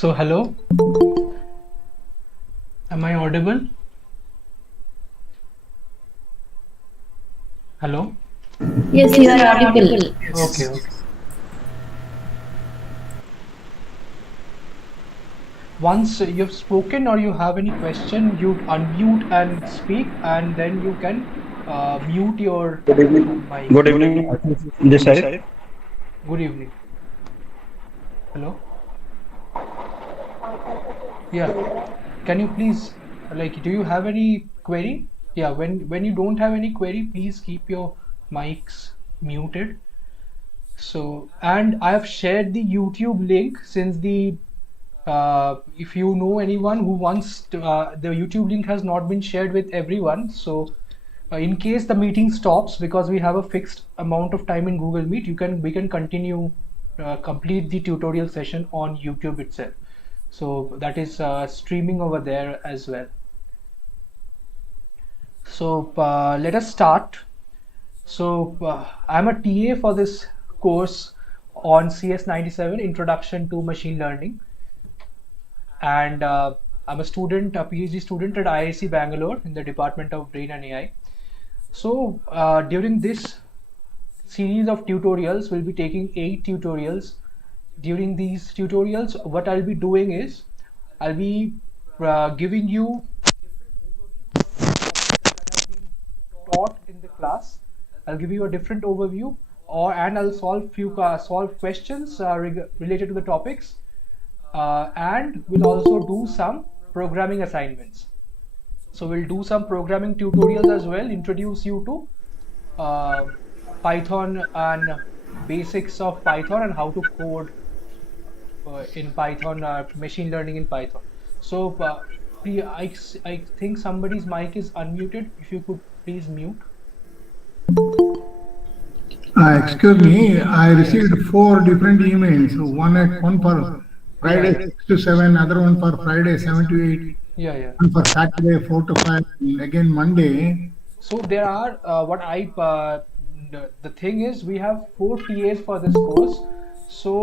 So hello, am I audible? Hello? Yes, you are audible. Okay, okay. Once you've spoken or you have any question, you unmute and speak, and then you can mute your Good evening. mic. Good evening. This side. Good evening. Hello? Yeah. Can you please, like, do you have any query? Yeah, when you don't have any query, please keep your mics muted. So, and I have shared the YouTube link since if you know anyone who wants to, the YouTube link has not been shared with everyone. So, in case the meeting stops because we have a fixed amount of time in Google Meet, we can continue complete the tutorial session on YouTube itself. So that is streaming over there as well. So let us start. So I'm a TA for this course on CS97 Introduction to Machine Learning, and I'm a student, a PhD student at IIC Bangalore in the Department of Brain and AI. So during this series of tutorials, we'll be taking 8 tutorials. During these tutorials, what I'll be doing is I'll be giving you taught in the class. I'll give you a different overview, and I'll solve questions related to the topics, and we'll also do some programming assignments. So we'll do some programming tutorials as well, introduce you to Python and basics of Python and how to code in Python, machine learning in Python. So I think somebody's mic is unmuted. If you could please mute. Excuse me, I Yes. received 4 different emails. One for Friday Yeah. 6 to 7, other one for Friday 7 to 8, Yeah, yeah. one for Saturday 4 to 5, and again Monday. So there are the thing is we have 4 TAs for this course. So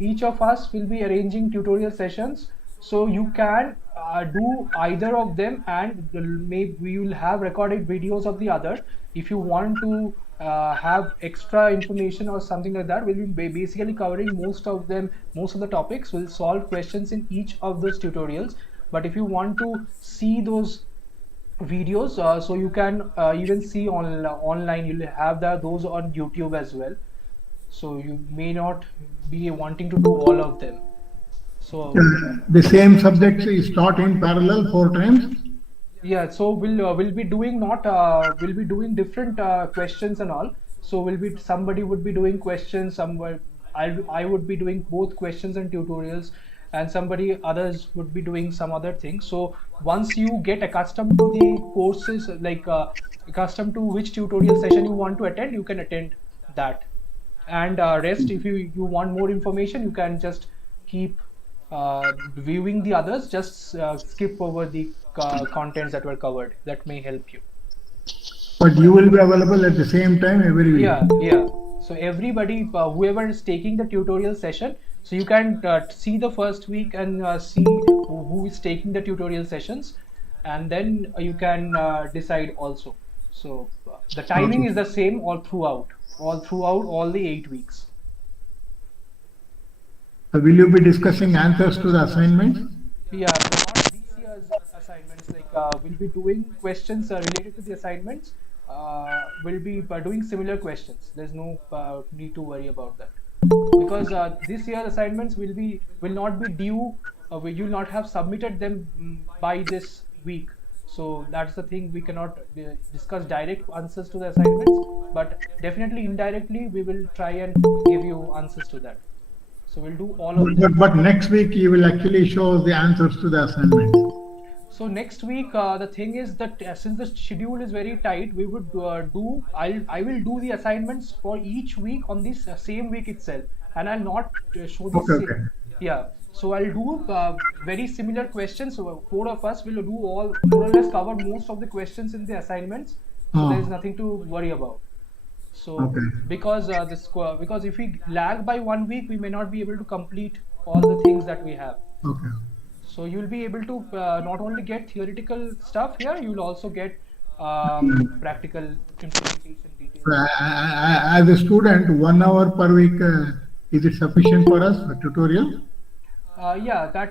each of us will be arranging tutorial sessions. So you can do either of them, and maybe we will have recorded videos of the other. If you want to have extra information or something like that, we'll be basically covering most of them, most of the topics. We'll solve questions in each of those tutorials. But if you want to see those videos, so you can even see online, you'll have those on YouTube as well, so you may not be wanting to do all of them. So The same subject is taught in parallel 4 times. yeah, so we'll be doing not we'll be doing different questions and all. So somebody would be doing questions, somewhere I would be doing both questions and tutorials, and somebody others would be doing some other things. So once you get accustomed to the courses, like accustomed to which tutorial session you want to attend, you can attend that. And rest, if you want more information, you can just keep viewing the others, just skip over the contents that were covered. That may help you. But you will be available at the same time every week. Yeah. So everybody, whoever is taking the tutorial session, so you can see the first week and see who is taking the tutorial sessions, and then you can decide also. So the timing is the same all throughout all the 8 weeks. Will you be discussing answers to the assignments? Yeah, but not this year's assignments. Like we'll be doing questions related to the assignments. We'll be doing similar questions. There's no need to worry about that, because this year's assignments will not be due. You'll not have submitted them by this week. So that's the thing. We cannot discuss direct answers to the assignments, but definitely indirectly we will try and give you answers to that. So we'll do all of them. But next week you will actually show the answers to the assignments. So next week, the thing is that since the schedule is very tight, we would I will do the assignments for each week on this same week itself, and I'll not show the Okay, same. okay. Yeah. So I'll do very similar questions. So 4 of us will do all more or less cover most of the questions in the assignments. So there is nothing to worry about. So Okay. because if we lag by 1 week, we may not be able to complete all the things that we have. Okay. So you'll be able to not only get theoretical stuff here, you'll also get practical implementation So, details. as a student, 1 hour per week, is it sufficient for us for tutorial? Yeah,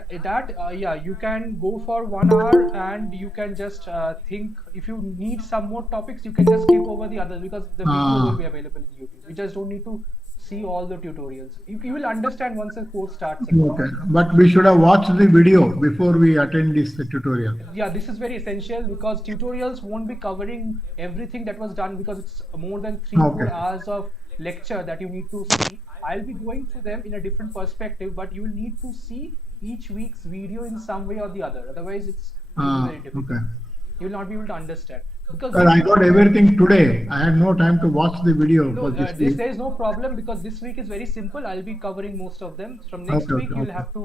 yeah, you can go for 1 hour, and you can just think. If you need some more topics, you can just skip over the others, because the videos will Ah, be available in YouTube. You just don't need to see all the tutorials. You will understand once the course starts again. okay. But we should have watched the video before we attend this tutorial. Yeah, this is very essential, because tutorials won't be covering everything that was done, because it's more than three, Okay. 4 hours of lecture that you need to see. I'll be going through them in a different perspective, but you will need to see each week's video in some way or the other. Otherwise, it will be very Okay. difficult. You will not be able to understand, because Sir, I got everything today. I had no time to watch the video no, for this week. there is no problem, because this week is very simple. I'll be covering most of them. From next Okay, week, okay, you'll okay. have to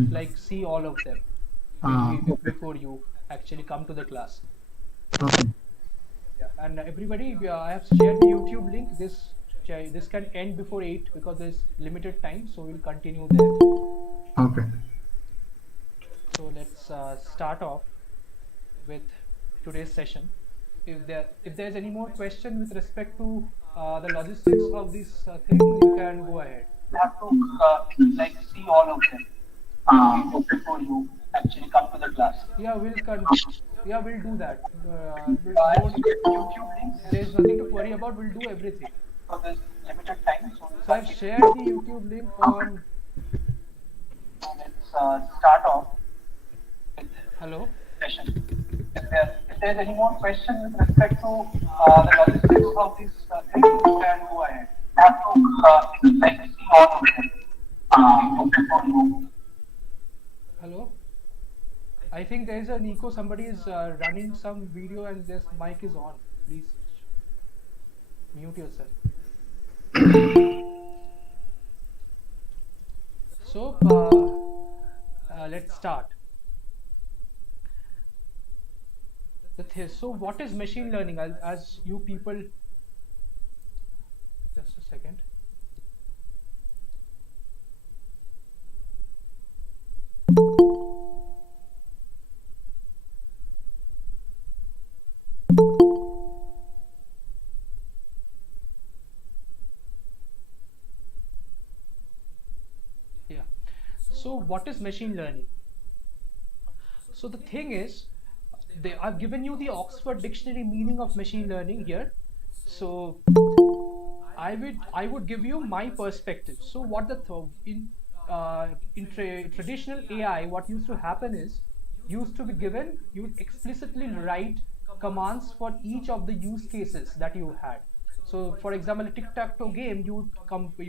Mm. like see all of them Okay. before you actually come to the class. Okay. Yeah, and everybody, I have shared the YouTube link. This can end before 8, because there's limited time, so we'll continue there. Okay. So let's start off with today's session. If there's any more question with respect to the logistics of this thing, you can go ahead. You have to like see all of them before you actually come to the class. Yeah, we'll do that. YouTube links. There's nothing to worry about. We'll do everything. So there's limited time. So I've shared the YouTube link on. So let's start off with hello session. If there's any more question with respect to the logistics of this thing, you can go ahead. You have to like see all of them before you. Hello. I think there is an echo. Somebody is running some video, and this mic is on. Please mute yourself. So let's start. So what is machine learning? As you people, just a second. Yeah. So what is machine learning? So the thing is, I've given you the Oxford Dictionary meaning of machine learning here. So I would give you my perspective. So what in traditional AI, what used to happen is, used to be given, you would explicitly write commands for each of the use cases that you had. So for example, a tic-tac-toe game, you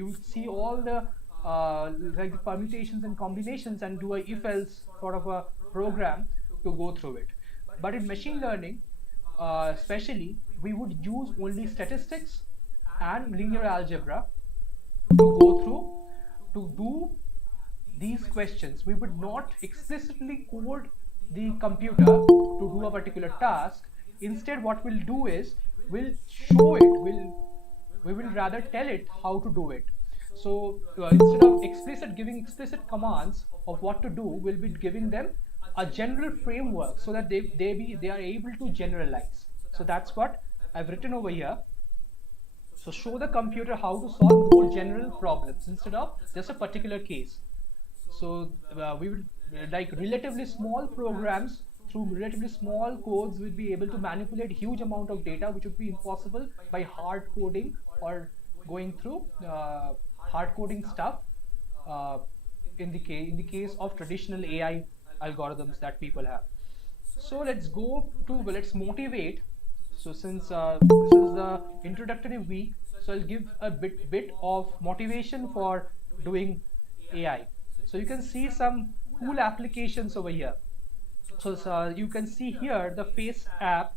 would see all the like the permutations and combinations, and do a if-else sort of a program to go through it. But in machine learning, especially, we would use only statistics and linear algebra to go through to do these questions. We would not explicitly code the computer to do a particular task. Instead, what we'll do is, we'll show it, we will rather tell it how to do it. So instead of giving explicit commands of what to do, we'll be giving them a general framework, so that they are able to generalize. So that's what I've written over here. So show the computer how to solve more general problems instead of just a particular case. So we will like relatively small programs, through relatively small codes, will be able to manipulate huge amount of data, which would be impossible by hard coding or going through hard coding stuff in the case of traditional AI algorithms that people have. So let's motivate. So since this is the introductory week, so I'll give a bit of motivation for doing AI. So you can see some cool applications over here. So you can see here the face app,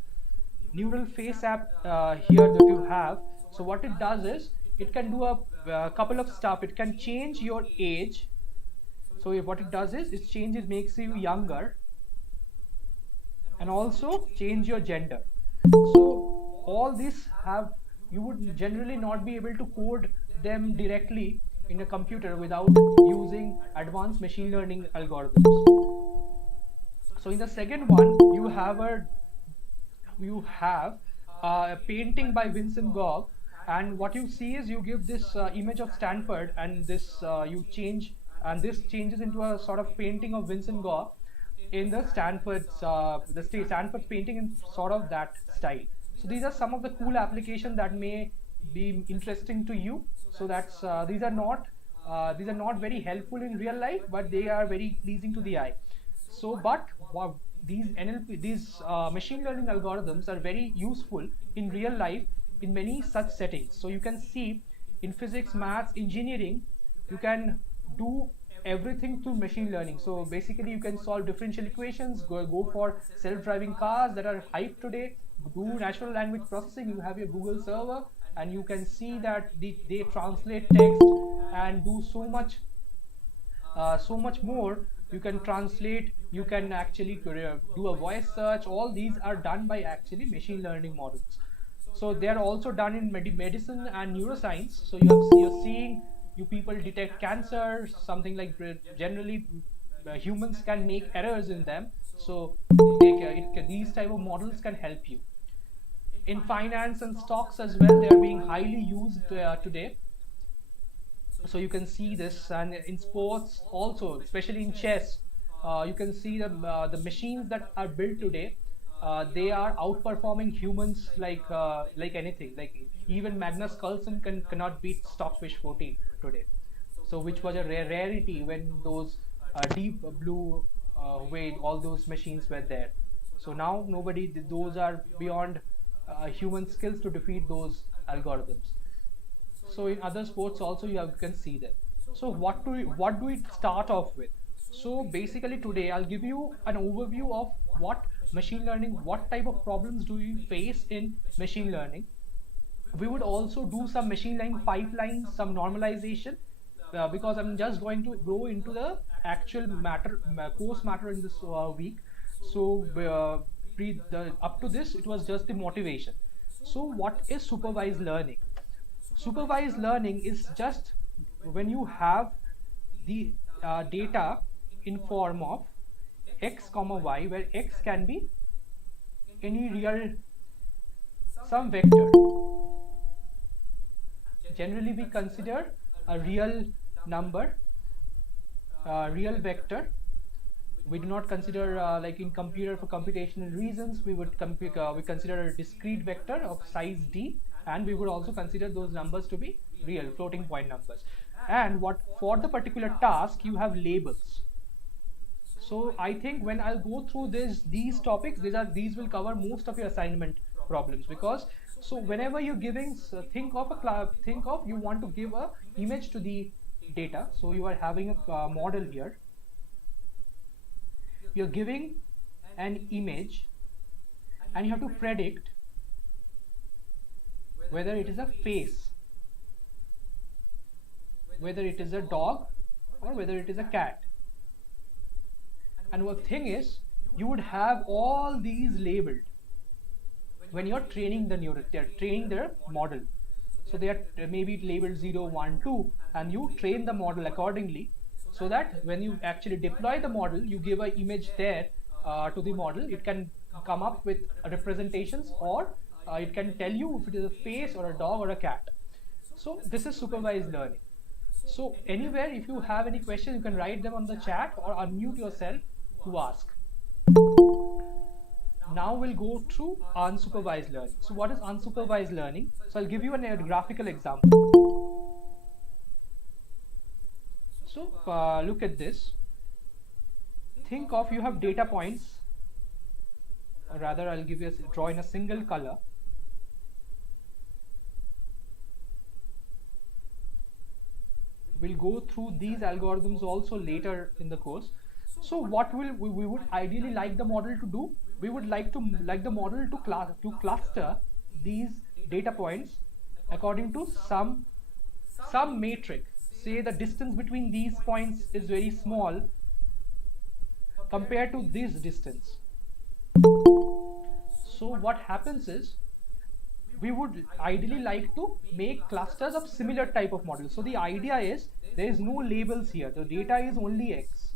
neural face app here that you have. So what it does is, it can do a couple of stuff. It can change your age. So what it does is, it makes you younger, and also change your gender. So all these have you would generally not be able to code them directly in a computer without using advanced machine learning algorithms. So in the second one, you have a painting by Vincent Gogh, and what you see is you give this image of Stanford, and this changes into a sort of painting of Vincent Gogh in the Stanford's painting in sort of that style. So these are some of the cool applications that may be interesting to you. So that's these are not very helpful in real life, but they are very pleasing to the eye. So, but these NLP, these machine learning algorithms are very useful in real life in many such settings. So you can see in physics, maths, engineering, you can do everything through machine learning. So basically, you can solve differential equations, go for self-driving cars that are hyped today, do natural language processing. You have your Google server, and you can see that they translate text and do so much more. You can translate, you can actually do a voice search. All these are done by actually machine learning models. So they are also done in medicine and neuroscience. So you're seeing you people detect cancer, something like generally humans can make errors in them. So these type of models can help you in finance and stocks as well. They are being highly used today. So you can see this, and in sports also, especially in chess, you can see the machines that are built today. They are outperforming humans like anything. Like even Magnus Carlsen cannot beat Stockfish 14 today. So which was a rarity when those deep blue whale, all those machines were there. So now nobody, those are beyond human skills to defeat those algorithms. So in other sports also you can see that. So what do we start off with? So basically today I'll give you an overview of what machine learning, what type of problems do you face in machine learning. We would also do some machine learning pipelines, some normalization, because I'm just going to go into the actual course matter in this week. So up to this it was just the motivation. So what is supervised learning? Supervised learning is just when you have the data in form of x comma y, where x can be any real, some vector. Generally we consider a real number, real vector. We do not consider like in computer, for computational reasons we would we consider a discrete vector of size d, and we would also consider those numbers to be real floating point numbers. And what for the particular task you have labels. So I think when I'll go through these topics, these will cover most of your assignment problems. Because so whenever you're giving, think of you want to give a image to the data. So you are having a model here, you're giving an image, and you have to predict whether it is a face, whether it is a dog, or whether it is a cat. And one thing is, you would have all these labeled when you're training their model. So they are maybe labeled 0, 1, 2, and you train the model accordingly, so that when you actually deploy the model, you give an image there to the model. It can come up with representations, or it can tell you if it is a face or a dog or a cat. So this is supervised learning. So anywhere, if you have any questions, you can write them on the chat or unmute yourself to ask. Now we'll go through unsupervised learning. So what is unsupervised learning? So I'll give you a graphical example. So look at this. Think of, you have data points, or rather I'll give you draw in a single color. We'll go through these algorithms also later in the course. So what we would ideally like the model to do? We would like the model to cluster these data points according to some matrix. Say the distance between these points is very small compared to this distance. So what happens is, we would ideally like to make clusters of similar type of models. So the idea is there is no labels here. The data is only X.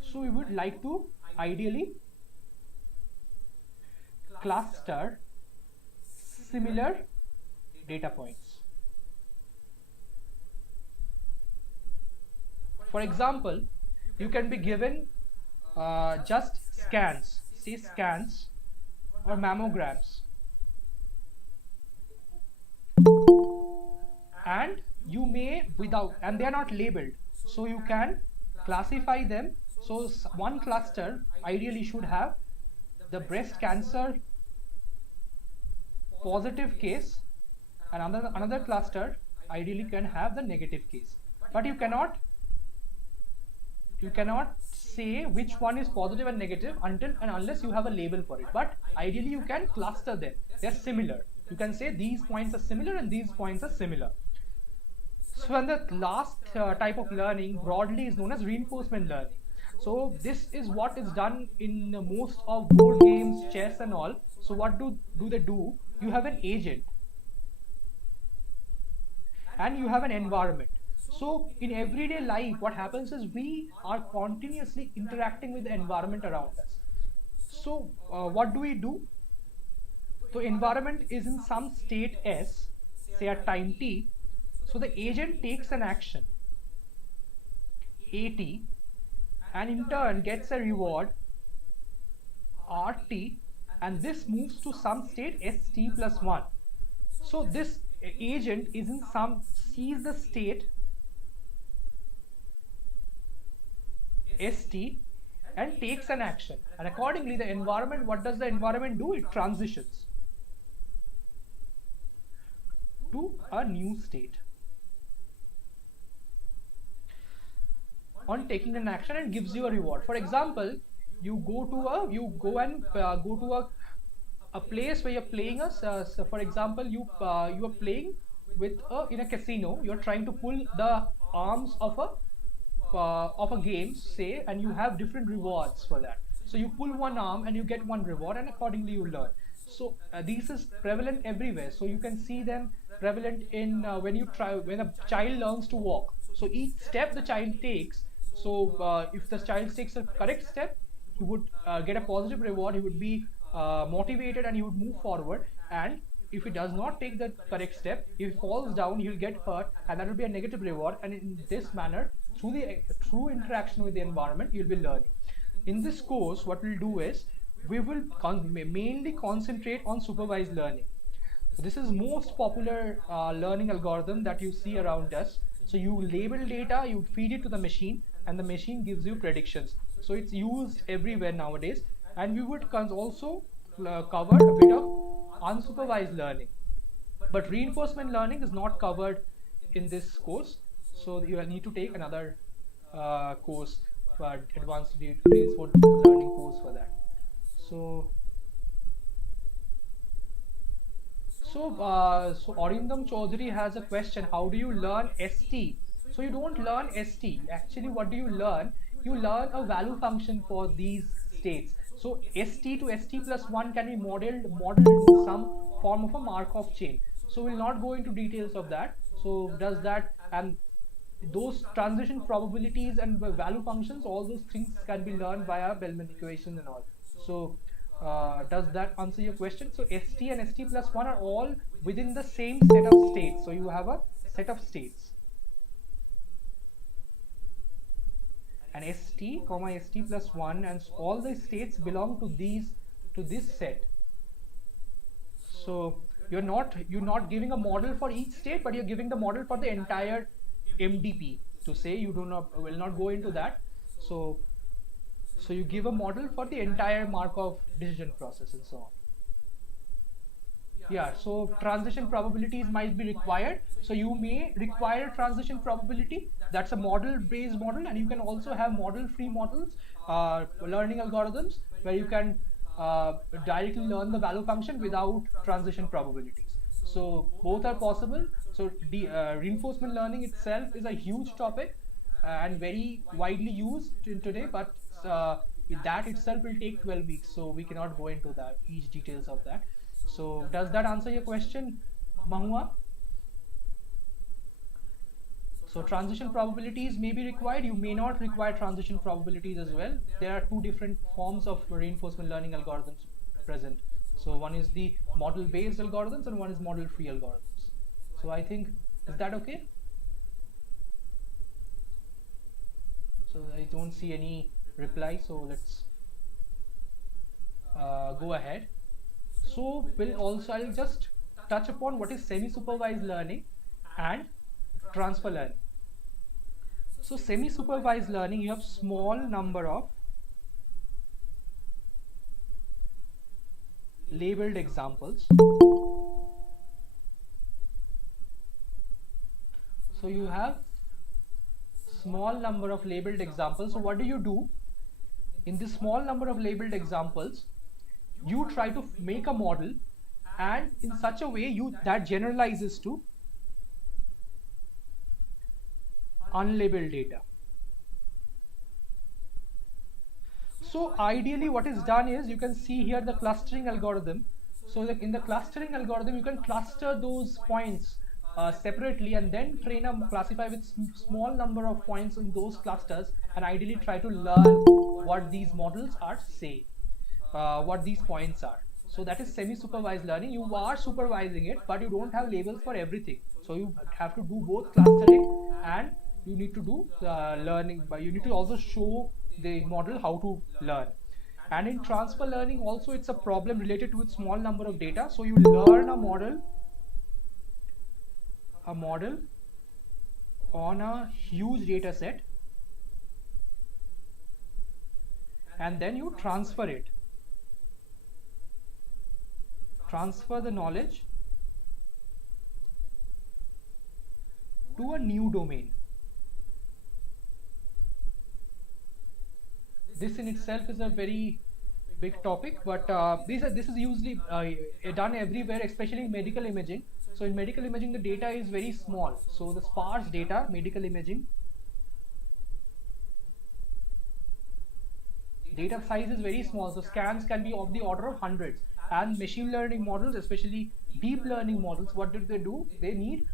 So we would like to ideally cluster similar data points. For example, you can be given just scans, say scans or mammograms, and you may without, and they are not labeled, so you can classify them. So one cluster ideally should have the breast cancer positive case, and another cluster ideally can have the negative case. But you cannot say which one is positive and negative until and unless you have a label for it. But ideally you can cluster them. They're similar. You can say these points are similar and these points are similar. So, and the last type of learning broadly is known as reinforcement learning. So this is what is done in most of board games, chess and all. So what do they do? You have an agent and you have an environment. So in everyday life, what happens is we are continuously interacting with the environment around us. So what do we do? So environment is in some state S, say at time t. So the agent takes an action AT and in turn gets a reward RT, and this moves to some state ST plus 1. So this agent is in some, sees the state ST and takes an action, and accordingly the environment, what does the environment do? It transitions to a new state on taking an action and gives you a reward. For example, you go to a place where you're playing so for example, you are playing with in a casino. You're trying to pull the arms of a game, say, and you have different rewards for that. So you pull one arm and you get one reward, and accordingly you learn. So this is prevalent everywhere. So you can see them prevalent in when a child learns to walk. So each step the child takes, so if the child takes a correct step, he would get a positive reward. He would be motivated and he would move forward. And if he does not take the correct step, if he falls down, he will get hurt, and that will be a negative reward. And in this manner, through interaction with the environment, you will be learning. In this course, what we'll do is we will mainly concentrate on supervised learning. So this is most popular learning algorithm that you see around us. So you label data, you feed it to the machine, and the machine gives you predictions. So it's used everywhere nowadays. And we would also cover a bit of unsupervised learning. But reinforcement learning is not covered in this course. So you will need to take another course, advanced reinforcement learning course for that. So Arindam Chaudhary has a question: how do you learn ST? So you don't learn ST. Actually, what do you learn? You learn a value function for these states. So ST to ST plus 1 can be modeled in some form of a Markov chain. So we'll not go into details of that. So does that, and those transition probabilities and value functions, all those things can be learned via Bellman equation and all. So does that answer your question? So ST and ST plus 1 are all within the same set of states. So you have a set of states. And ST, ST plus 1, and all the states belong to this set. So you're not giving a model for each state, but you're giving the model for the entire MDP. To say, you will not go into that. So you give a model for the entire Markov decision process and so on. Yeah, so transition probabilities might be required. So you may require transition probability. That's a model-based model, and you can also have model-free models, learning algorithms, where you can directly learn the value function without transition probabilities. So both are possible. So the reinforcement learning itself is a huge topic and very widely used in today, but that itself will take 12 weeks. So we cannot go into that each details of that. So does that answer your question, Mahua? So transition probabilities may be required. You may not require transition probabilities as well. There are two different forms of reinforcement learning algorithms present. So one is the model-based algorithms and one is model-free algorithms. So I think, is that okay? So I don't see any reply. So let's go ahead. So I'll just touch upon what is semi-supervised learning and transfer learning. So semi-supervised learning, you have small number of labeled examples. So you have small number of labeled examples. So what do? In this small number of labeled examples, you try to make a model, and in such a way that generalizes to unlabeled data. So ideally what is done is, you can see here the clustering algorithm. So in the clustering algorithm, you can cluster those points separately and then train a classifier with small number of points in those clusters, and ideally try to learn what these models are saying, what these points are. So that is semi-supervised learning. You are supervising it, but you don't have labels for everything. So you have to do both clustering and you need to do learning, but you need to also show the model how to learn. And in transfer learning also, it's a problem related to a small number of data. So you learn a model on a huge data set, and then you transfer the knowledge to a new domain. This in itself is a very big topic, but this is usually done everywhere, especially in medical imaging. So in medical imaging, the data is very small. So the sparse data, medical imaging, data size is very small. So scans can be of the order of hundreds. And machine learning models, especially deep learning models, what did they do? They need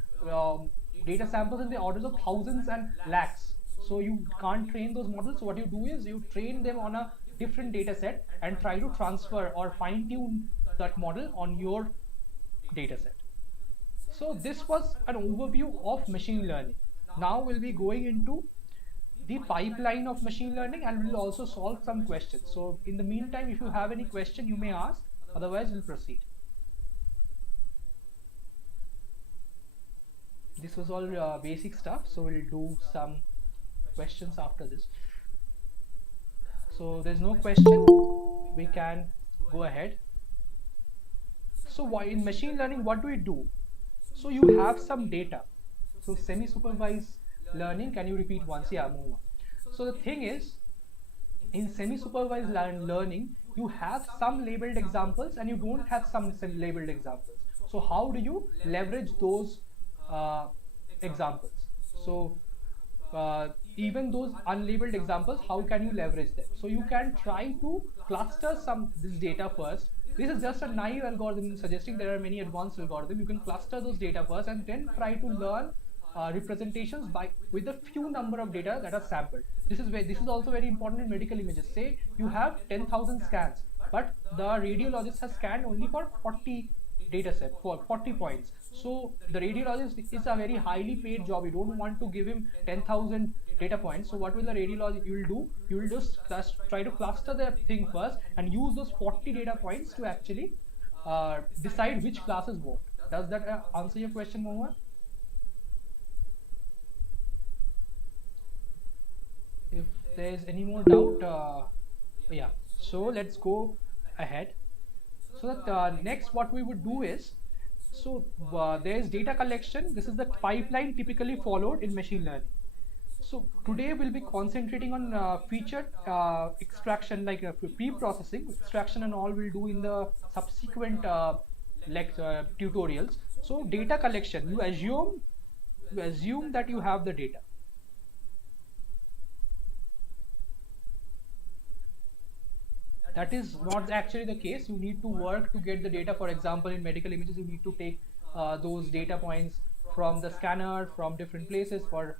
data samples in the orders of thousands and lakhs. So you can't train those models. So what you do is you train them on a different data set and try to transfer or fine tune that model on your data set. So this was an overview of machine learning. Now we'll be going into the pipeline of machine learning, and we'll also solve some questions. So in the meantime, if you have any question, you may ask. Otherwise, we'll proceed. This was all basic stuff. So we'll do some questions after this. So there's no question, we can go ahead. So why in machine learning, what do we do? So you have some data. So semi-supervised learning, can you repeat once? Yeah, move on. So the thing is, in semi-supervised learning, you have some labeled examples and you don't have some labeled examples. So how do you leverage those examples? So even those unlabeled examples, how can you leverage them? So you can try to cluster this data first. This is just a naive algorithm suggesting there are many advanced algorithms. You can cluster those data first and then try to learn representations with a few number of data that are sampled. This is also very important in medical images. Say you have 10,000 scans, but the radiologist has scanned only for 40 data set, for 40 points. So the radiologist is a very highly paid job. You don't want to give him 10,000 data points. So what will the radiologist you will do? You will just try to cluster the thing first and use those 40 data points to actually decide which class is what. Does that answer your question, Mohammed? If there is any more doubt, yeah. So let's go ahead. So that next what we would do is, so there is data collection. This is the pipeline typically followed in machine learning. So today we'll be concentrating on feature extraction, like pre-processing. Extraction and all we'll do in the subsequent tutorials. So data collection, you assume that you have the data. that is not actually the case. You need to work to get the data. For example, in medical images, you need to take those data points from the scanner, from different places. For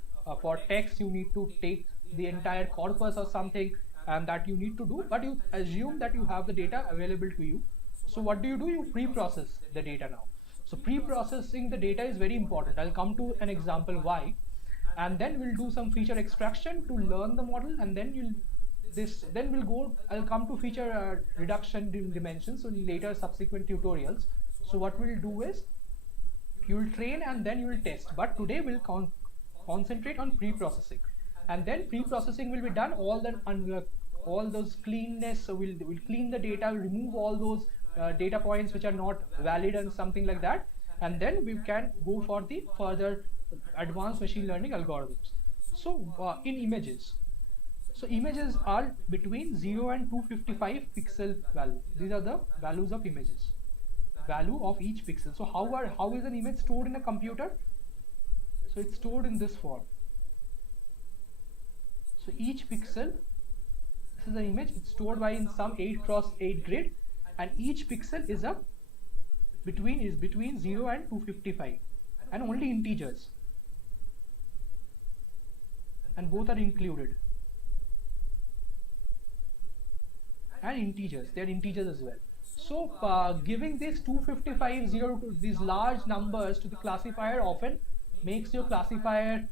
text, you need to take the entire corpus or something, and that you need to do. But you assume that you have the data available to you. So what do? You pre-process the data now. So pre-processing the data is very important. I'll come to an example why, and then we'll do some feature extraction to learn the model, and then I'll come to feature reduction dimensions in later subsequent tutorials. So what we'll do is you'll train and then you'll test, but today we'll concentrate on pre-processing, and then pre-processing will be done all those cleanness. So we'll clean the data, remove all those data points which are not valid and something like that, and then we can go for the further advanced machine learning algorithms. So in images, so images are between 0 and 255 pixel value. These are the values of images, value of each pixel. So how is an image stored in a computer? So it's stored in this form. So each pixel, this is an image, it's stored by in some 8x8 grid, and each pixel is between 0 and 255, and only integers, and both are included, and integers, they are integers as well. So giving this 255 0 to these large numbers to the classifier often makes your classifier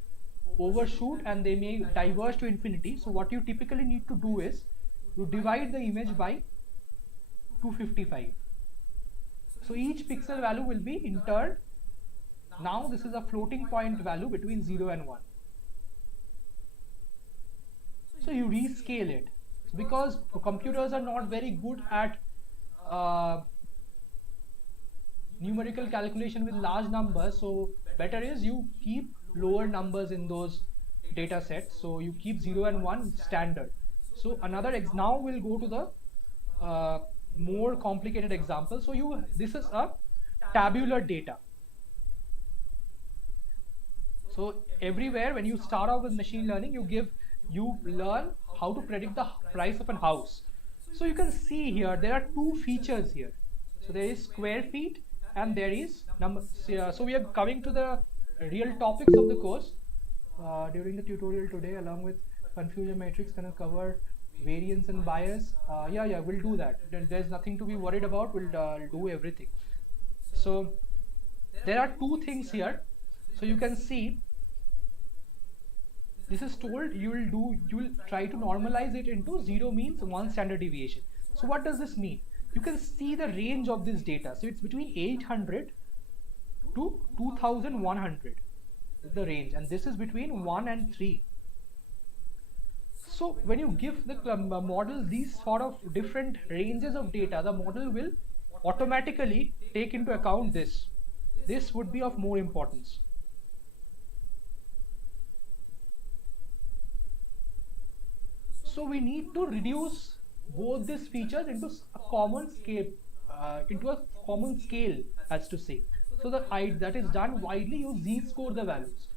overshoot, and they may diverge to infinity. So what you typically need to do is you divide the image by 255. So each pixel value will be in turn, now this is a floating point value between 0 and 1. So you rescale it, because computers are not very good at numerical calculation with large numbers. So better is you keep lower numbers in those data sets. So you keep 0 and 1 standard. So now we'll go to the more complicated example. So this is a tabular data. So everywhere when you start off with machine learning, you learn how to predict the price of a house. So you can see here there are two features here. So there is square feet and there is number. So we are coming to the real topics of the course. During the tutorial today, along with confusion matrix, gonna cover variance and bias. Yeah, we'll do that. There's nothing to be worried about. We'll do everything. So there are two things here. So you can see this is told you'll try to normalize it into 0 means 1 standard deviation. So what does this mean? You can see the range of this data. So it's between 800 to 2100 is the range, and this is between 1 and 3. So when you give the model these sort of different ranges of data, the model will automatically take into account this. This would be of more importance. So we need to reduce both these features into a common scale, as to say. So that is done widely. You z-score the values.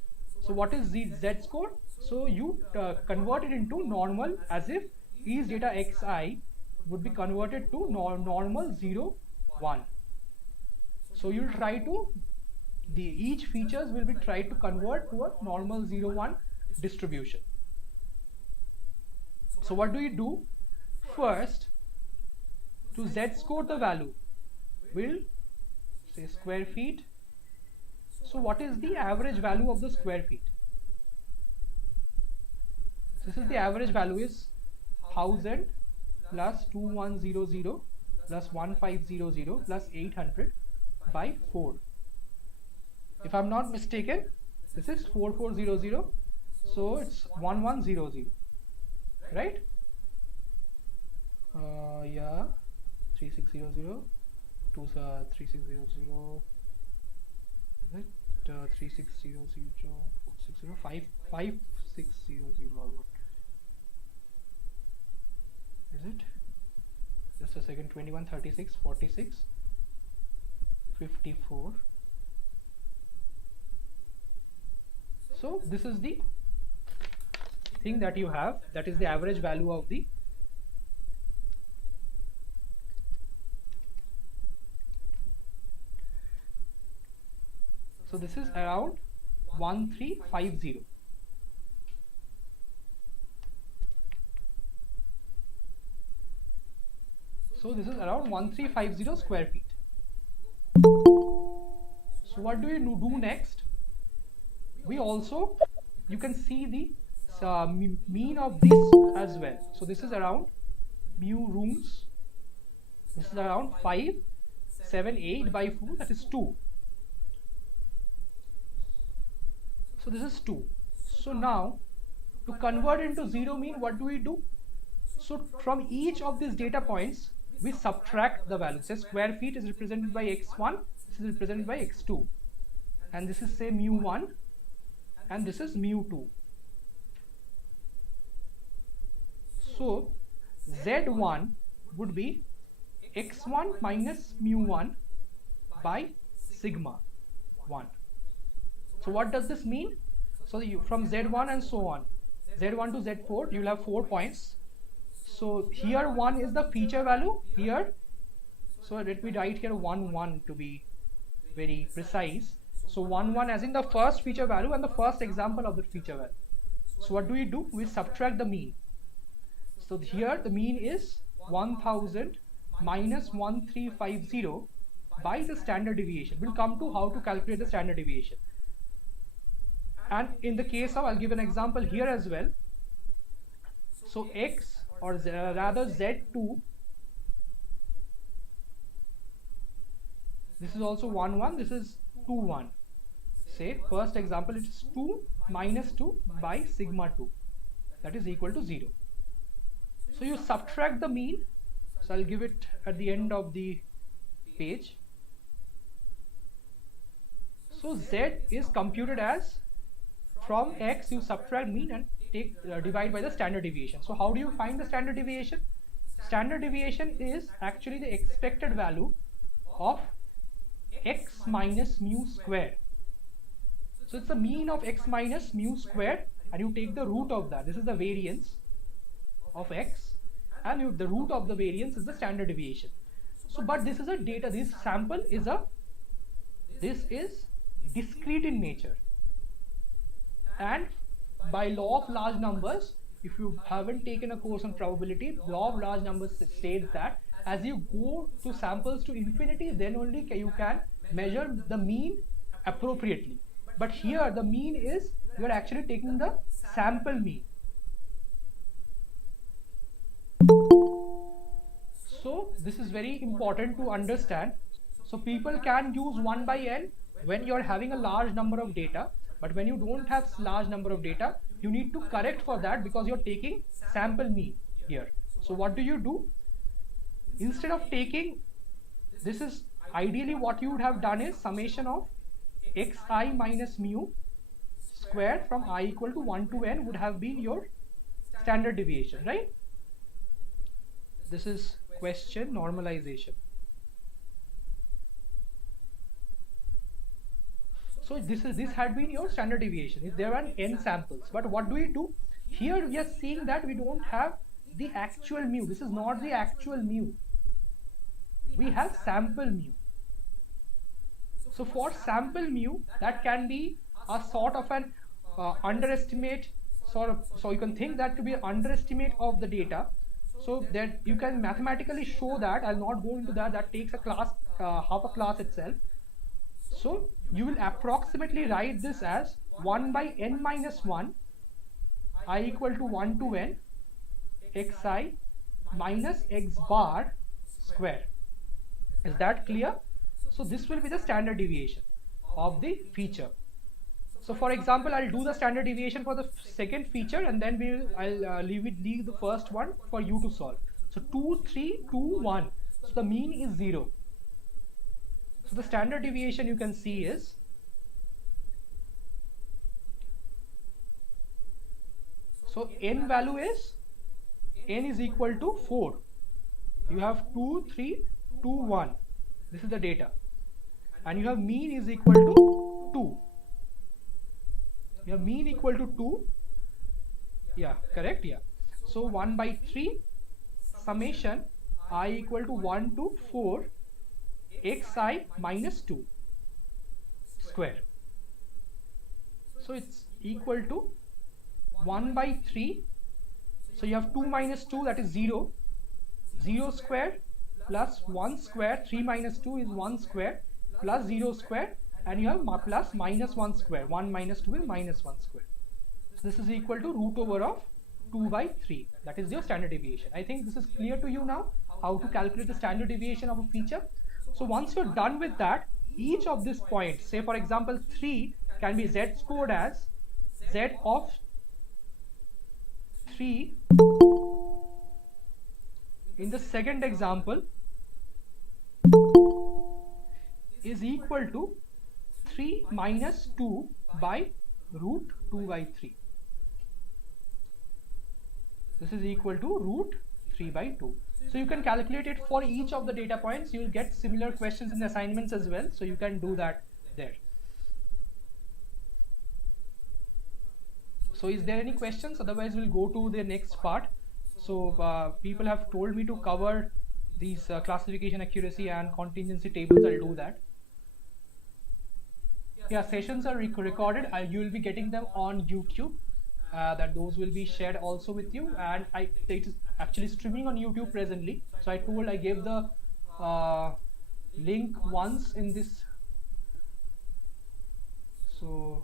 So what is z-score? So you convert it into normal, as if each data xi would be converted to normal 0, 1. So you'll try to each features will be tried to convert to a normal 0, 1 distribution. So what do you do? First, to z-score the value, we'll say square feet. So what is the average value of the square feet? This is the average value is 1000 plus 2100 plus 1500 plus 800 by 4. If I'm not mistaken, this is 4400. So it's 1100. Right? Yeah, 3600, 3600, 3600, 460, 5600 or what? Is it? Just a second. 21, 36, 46, 54. So this is the thing that you have, that is the average value of the this is around 1350. So this is around 1350 square feet. So what do we do next? We also, you can see the mean of this as well. So this is around mu rooms. This is around 5, 7, 8 by 4, that is 2. So this is 2. So now to convert into zero mean, what do we do? So from each of these data points, we subtract the value. Say square feet is represented by x1, this is represented by x2, and this is say mu1, and this is mu2. So z1 would be x1 minus mu1 by sigma 1. So what does this mean? So you, from z1 and so on, z1 to z4, you will have 4 points. So here 1 is the feature value here. So let me write here 1 1 to be very precise. So 1 1 as in the first feature value and the first example of the feature value. So what do? We subtract the mean. So here the mean is 1000 minus 1350 by the standard deviation. We'll come to how to calculate the standard deviation. And in the case of, I'll give an example here as well. So x, or rather z2, this is also 1 1, this is 2 1. Say first example, it is 2 minus 2 by sigma 2, that is equal to 0. So you subtract the mean. So I'll give it at the end of the page. So z is computed as, from x you subtract mean and take divide by the standard deviation. So how do you find the standard deviation? Standard deviation is actually the expected value of x minus mu square. So it's the mean of x minus mu square, and you take the root of that. This is the variance of x, and the root of the variance is the standard deviation. So but this is a data, this sample is discrete in nature, and by law of large numbers, if you haven't taken a course on probability, law of large numbers states that as you go to samples to infinity, then only you can measure the mean appropriately. But here the mean is, you are actually taking the sample mean. So this is very important to understand. So people can use 1 by n when you are having a large number of data, but when you don't have large number of data, you need to correct for that because you're taking sample mean here. So what do? Instead of taking, this is ideally what you would have done is summation of xi minus mu square from I equal to 1 to n would have been your standard deviation, right? This is question normalization. So this had been your standard deviation if there are n samples. But what do? Here we are seeing that we don't have the actual mu. This is not the actual mu. We have sample mu. So for sample mu, that can be a sort of an underestimate, so you can think that to be an underestimate of the data. So that you can mathematically show that. I'll not go into that. That takes a class, half a class itself. So you will approximately write this as 1 by n minus 1 I equal to 1 to n xi minus x bar square. Is that clear? So this will be the standard deviation of the feature. So for example, I'll do the standard deviation for the second feature, and then I'll leave the first one for you to solve. So 2 3 2 1. So the mean is 0. So the standard deviation you can see is, so n value is, n is equal to 4. You have 2 3 2 1. This is the data, and you have mean is equal to 2. Your mean equal to 2. Yeah, correct. Yeah. So 1 by 3 summation I equal to 1 to 4 xi minus 2 square. So it's equal to 1 by 3. So you have 2 minus 2, that is 0. 0 squared plus 1 square. 3 minus 2 is 1 square plus 0 square, and you have plus minus 1 square. 1 minus 2 is minus 1 square. So this is equal to root over of 2 by 3. That is your standard deviation. I think this is clear to you now, how to calculate the standard deviation of a feature. So once you're done with that, each of these points, say for example 3, can be z scored as z of 3 in the second example is equal to 3 minus 2 by root 2 by 3. This is equal to root 3 by 2. So you can calculate it for each of the data points. You will get similar questions in the assignments as well. So you can do that there. So is there any questions? Otherwise we'll go to the next part. So people have told me to cover these classification accuracy and contingency tables. I'll do that. Yeah, sessions are recorded. You will be getting them on YouTube. That those will be shared also with you, and it is actually streaming on YouTube presently. So I gave the link once in this. So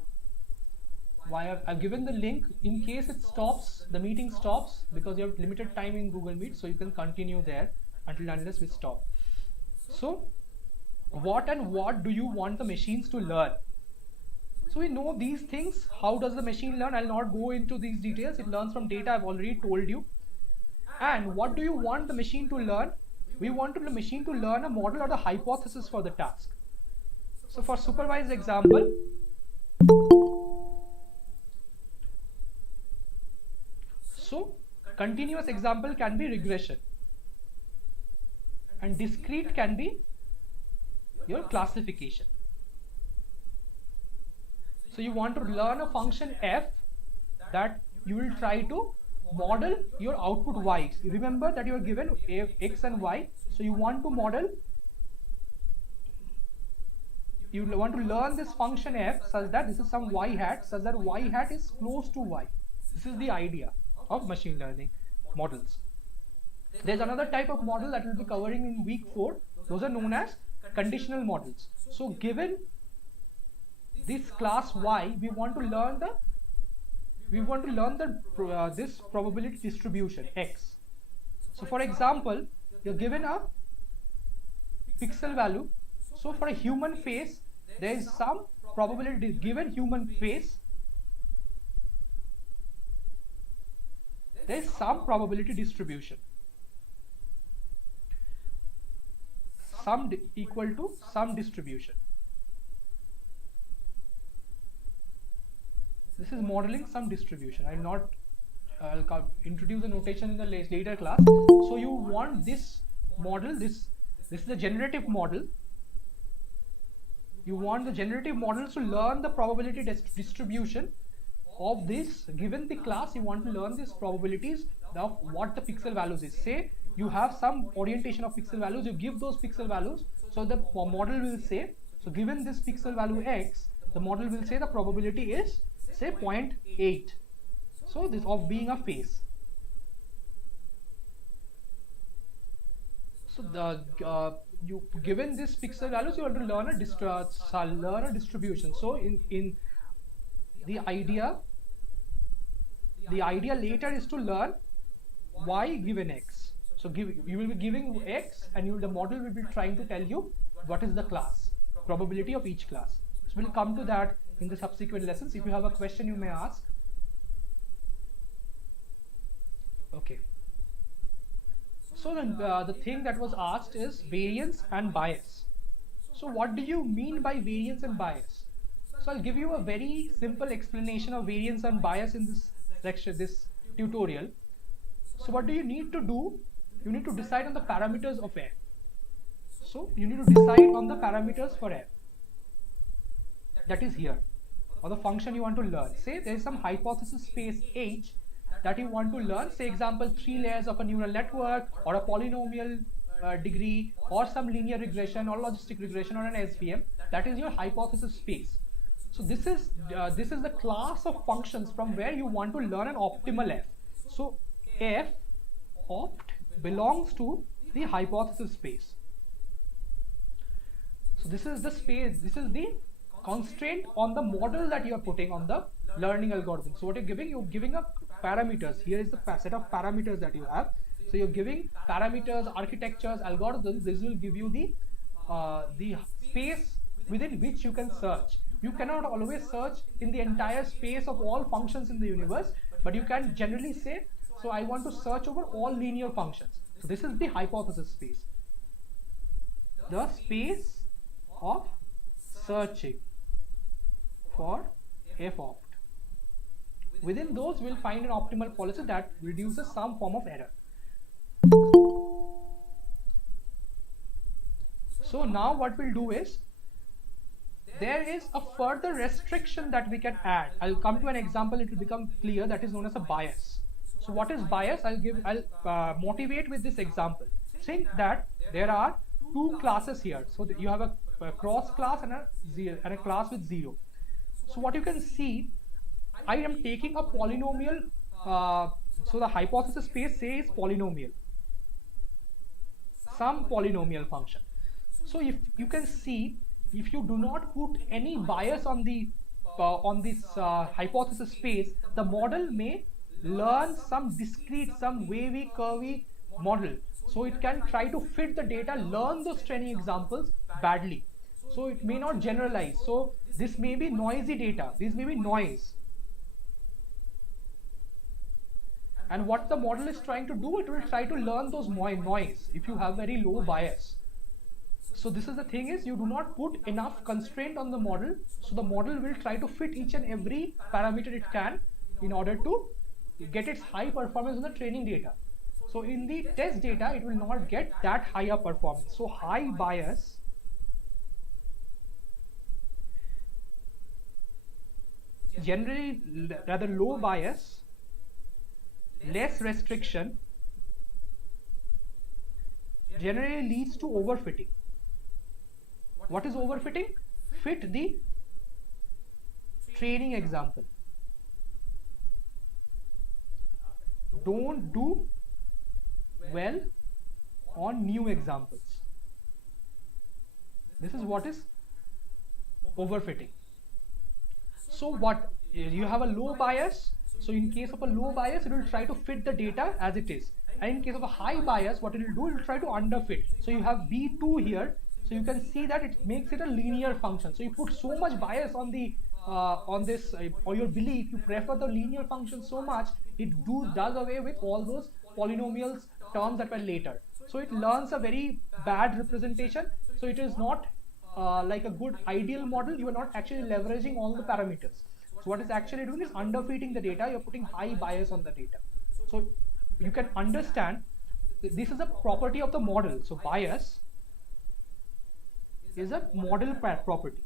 why I've given the link in case it stops, the meeting stops, because you have limited time in Google Meet, so you can continue there unless we stop. So what do you want the machines to learn? So we know these things. How does the machine learn? I'll not go into these details. It learns from data. I've already told you. And what do you want the machine to learn? We want the machine to learn a model or the hypothesis for the task. So for supervised example, so continuous example can be regression, and discrete can be your classification. So you want to learn a function f that you will try to model your output y. Remember that you are given x and y. So you want to model, you want to learn this function f such that this is some y hat, such that y hat is close to y. This is the idea of machine learning models. There's another type of model that we'll be covering in week 4. Those are known as conditional models. So given this class y, we want to learn this probability distribution x. So for example, you're given a pixel value. So for a human face, there is some probability given human face. There is some probability distribution. Sum equal to some distribution. This is modeling some distribution. I'll introduce the notation in the later class. So you want this model, this is the generative model. You want the generative models to learn the probability distribution of this. Given the class, you want to learn these probabilities of what the pixel values is. Say you have some orientation of pixel values, you give those pixel values, so the model will say, so given this pixel value x, the model will say the probability is say 0.8. So this of being a face. So the you given this pixel values, you want to learn a distribution. So in the idea later is to learn y given x. So you will be giving x, and the model will be trying to tell you what is the class probability of each class. So we'll come to that in the subsequent lessons. If you have a question, you may ask. Okay. So the thing that was asked is variance and bias. So what do you mean by variance and bias? So I'll give you a very simple explanation of variance and bias in this section, this tutorial. So what do you need to do? You need to decide on the parameters of f. So you need to decide on the parameters for f. That is here, or the function you want to learn. Say there is some hypothesis space H that you want to learn. Say example 3 layers of a neural network, or a polynomial degree, or some linear regression or logistic regression, or an SVM. That is your hypothesis space. So this is the class of functions from where you want to learn an optimal f. So f opt belongs to the hypothesis space. So this is the space, this is the constraint on the model that you are putting on the learning algorithm. So what you're giving up parameters. Here is the set of parameters that you have. So you're giving parameters, architectures, algorithms. This will give you the space within which you can search. You cannot always search in the entire space of all functions in the universe, but you can generally say, so I want to search over all linear functions. So this is the hypothesis space. The space of searching for f opt. Within those, we'll find an optimal policy that reduces some form of error. So now what we'll do is, there is a further restriction that we can add. I'll come to an example, it will become clear, that is known as a bias. So what is bias? I'll motivate with this example. Think that there are two classes here. So you have a cross class and a class with 0. So what you can see, I am taking a polynomial. So the hypothesis space says polynomial, some polynomial function. So if you can see, if you do not put any bias on this hypothesis space, the model may learn some discrete, some wavy, curvy model. So it can try to fit the data, learn those training examples badly. So it may not generalize. So this may be noisy data. This may be noise. And what the model is trying to do, it will try to learn those noise if you have very low bias. So this is the thing is, you do not put enough constraint on the model. So the model will try to fit each and every parameter it can in order to get its high performance in the training data. So in the test data, it will not get that higher performance. So high bias generally, rather low bias, less restriction generally leads to overfitting. What is overfitting? Fit the training example. Don't do well on new examples. This is what is overfitting. So what, you have a low bias. So in case of a low bias, it will try to fit the data as it is. And in case of a high bias, what it will do, it will try to underfit. So you have B2 here. So you can see that it makes it a linear function. So you put so much bias on the or your belief, you prefer the linear function so much, it does away with all those polynomials terms that were later. So it learns a very bad representation. So it is not like a good ideal model. You are not actually leveraging all the parameters. So what it's actually doing is underfitting the data. You're putting high bias on the data. So you can understand this is a property of the model. So bias is a model property.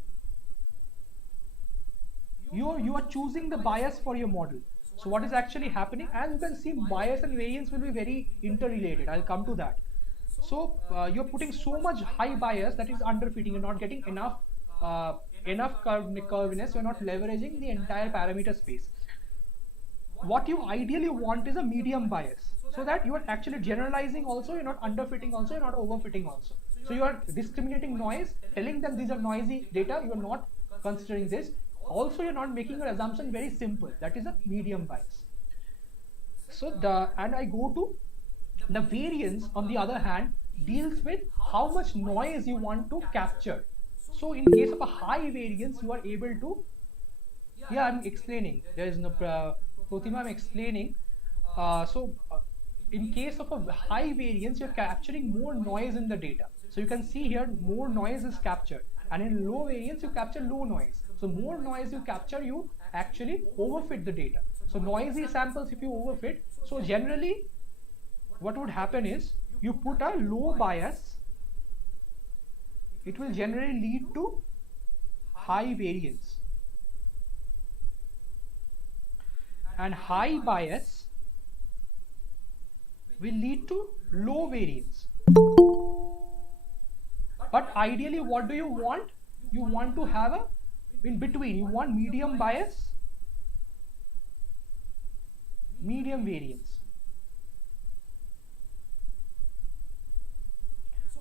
You are choosing the bias for your model. So what is actually happening, as you can see, bias and variance will be very interrelated. I'll come to that. So you're putting so much high bias that is underfitting. You're not getting enough curviness. You're not leveraging the entire parameter space. What you ideally want is a medium bias, so that you are actually generalizing also, you're not underfitting also, you're not overfitting also. So you are discriminating noise, telling them these are noisy data, you are not considering this. Also, you're not making your assumption very simple. That is a medium bias. So and I go to the variance, on the other hand, deals with how much noise you want to capture. So in case of a high variance, you are able to, I'm explaining, there is no Protima, I'm explaining. In case of a high variance, you're capturing more noise in the data. So you can see here, more noise is captured, and in low variance, you capture low noise. So more noise you capture, you actually overfit the data. So noisy samples, if you overfit, so generally what would happen is, you put a low bias, it will generally lead to high variance, and high bias will lead to low variance. But ideally, what do you want? You want to have a in between you want medium bias, medium variance.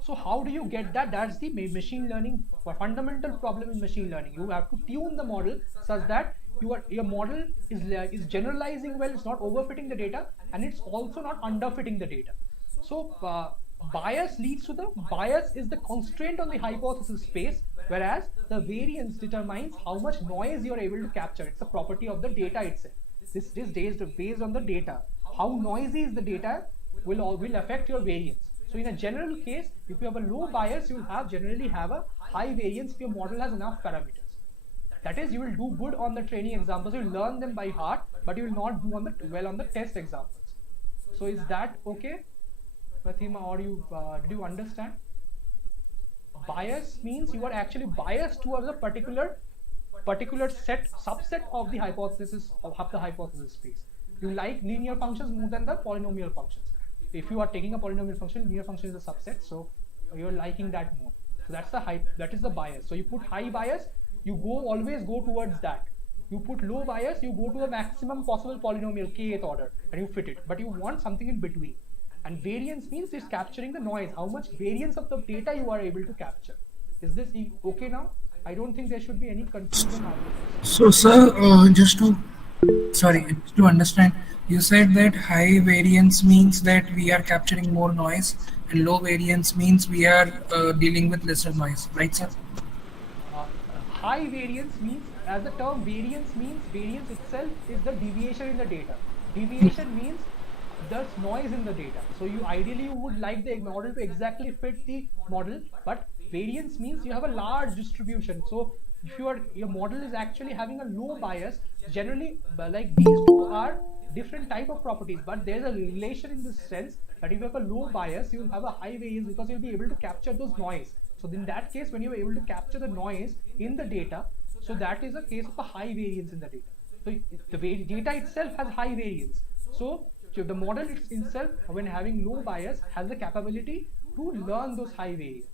So how do you get that? That's the machine learning fundamental problem in machine learning. You have to tune the model such that your model is generalizing well, it's not overfitting the data, and it's also not underfitting the data. So bias leads to the bias is the constraint on the hypothesis space, whereas the variance determines how much noise you're able to capture. It's a property of the data itself. This is based on the data. How noisy is the data will affect your variance. So in a general case, if you have a low bias, you will generally have a high variance if your model has enough parameters. That is, you will do good on the training examples, you will learn them by heart, but you will not do well on the test examples. So is that okay, Pratima, or did you understand? Bias means you are actually biased towards a particular subset of the hypothesis space. You like linear functions more than the polynomial functions. If you are taking a polynomial function, linear function is a subset, so you're liking that more. So that is the bias. So you put high bias, you always go towards that. You put low bias, you go to the maximum possible polynomial kth order and you fit it, but you want something in between. And variance means it's capturing the noise, how much variance of the data you are able to capture. Is this okay now? I don't think there should be any confusion after this. So, sir, just to understand, you said that high variance means that we are capturing more noise, and low variance means we are dealing with lesser noise, right, sir? High variance means, as the term variance means, variance itself is the deviation in the data. Deviation means there's noise in the data. So ideally you would like the model to exactly fit the model, but variance means you have a large distribution. So if your model is actually having a low bias, generally like these two are different type of properties, but there's a relation in this sense that if you have a low bias, you will have a high variance because you'll be able to capture those noise. So in that case, when you are able to capture the noise in the data, so that is a case of a high variance in the data. So the data itself has high variance. So the model itself, when having low bias, has the capability to learn those high variance.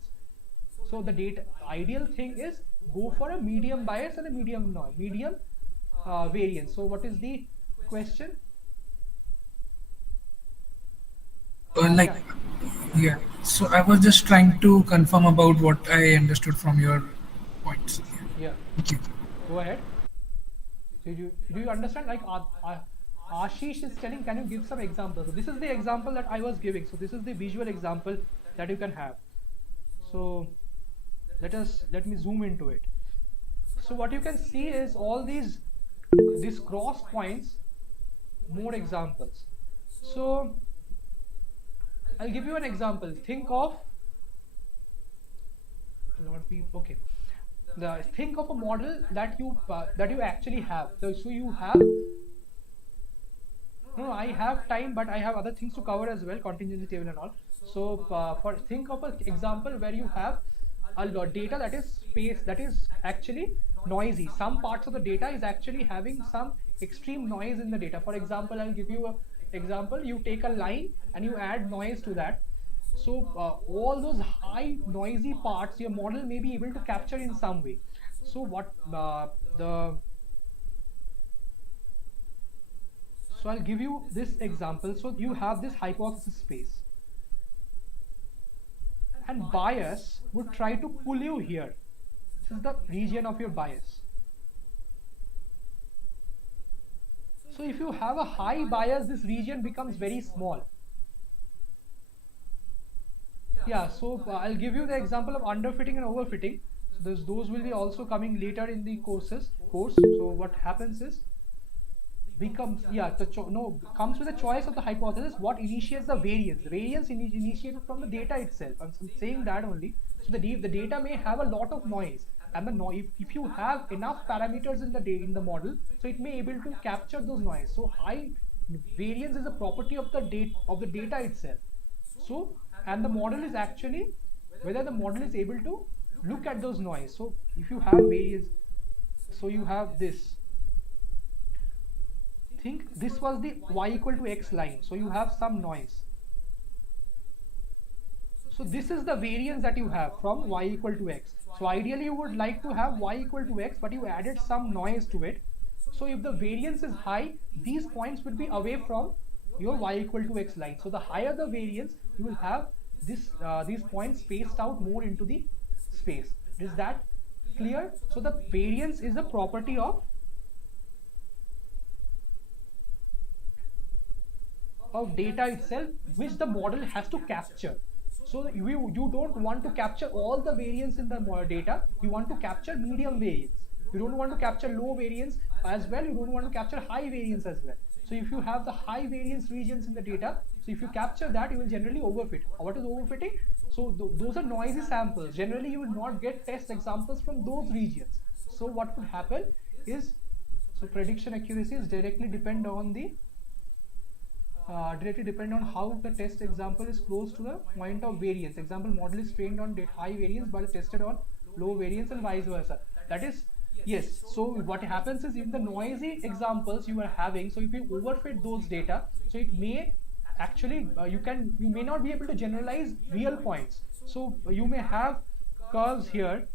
So the ideal thing is go for a medium bias and a medium variance. So what is the question? Like, yeah. So I was just trying to confirm about what I understood from your points. Yeah. Thank you. Go ahead. So do you understand? Like Ashish is telling, can you give some examples? So this is the example that I was giving. So this is the visual example that you can have. So let me zoom into it. So what you can see is all these cross points, more examples. So I'll give you an example. Think of okay. Think of a model that you actually have. So you have. No, I have time, but I have other things to cover as well, contingency table and all. So think of an example where you have a data that is actually noisy. Some parts of the data is actually having some extreme noise in the data. For example, I'll give you an example. You take a line and you add noise to that. So all those high noisy parts, your model may be able to capture in some way. So So I'll give you this example. So you have this hypothesis space, and bias would try to pull you here. This is the region of your bias. So if you have a high bias, this region becomes very small. Yeah, so I'll give you the example of underfitting and overfitting. So those will be also coming later in the course. So what happens is comes with the choice of the hypothesis. What initiates the variance? The variance initiated from the data itself. I'm saying that only. So the data may have a lot of noise, and the noise, if you have enough parameters in the model, so it may able to capture those noise. So high variance is a property of the data itself. So and the model is actually whether the model is able to look at those noise. So if you have variance, so you have this. Think this was the y equal to x line, so you have some noise. So this is the variance that you have from y equal to x. So ideally you would like to have y equal to x, but you added some noise to it. So if the variance is high, these points will be away from your y equal to x line. So the higher the variance, you will have these points spaced out more into the space. Is that clear? So the variance is a property of data itself, which the model has to capture. So you don't want to capture all the variance in the data. You want to capture medium variance. You don't want to capture low variance as well. You don't want to capture high variance as well. So if you have the high variance regions in the data, so if you capture that, you will generally overfit. What is overfitting? So those are noisy samples. Generally, you will not get test examples from those regions. So what would happen is, so prediction accuracy is directly depend on how the test example is close to the point of variance. Example model is trained on high variance but tested on low variance, and vice versa. That is, yes. So what happens is, in the noisy examples you are having, so if you overfit those data, so it may actually you may not be able to generalize real points. So you may have curves here.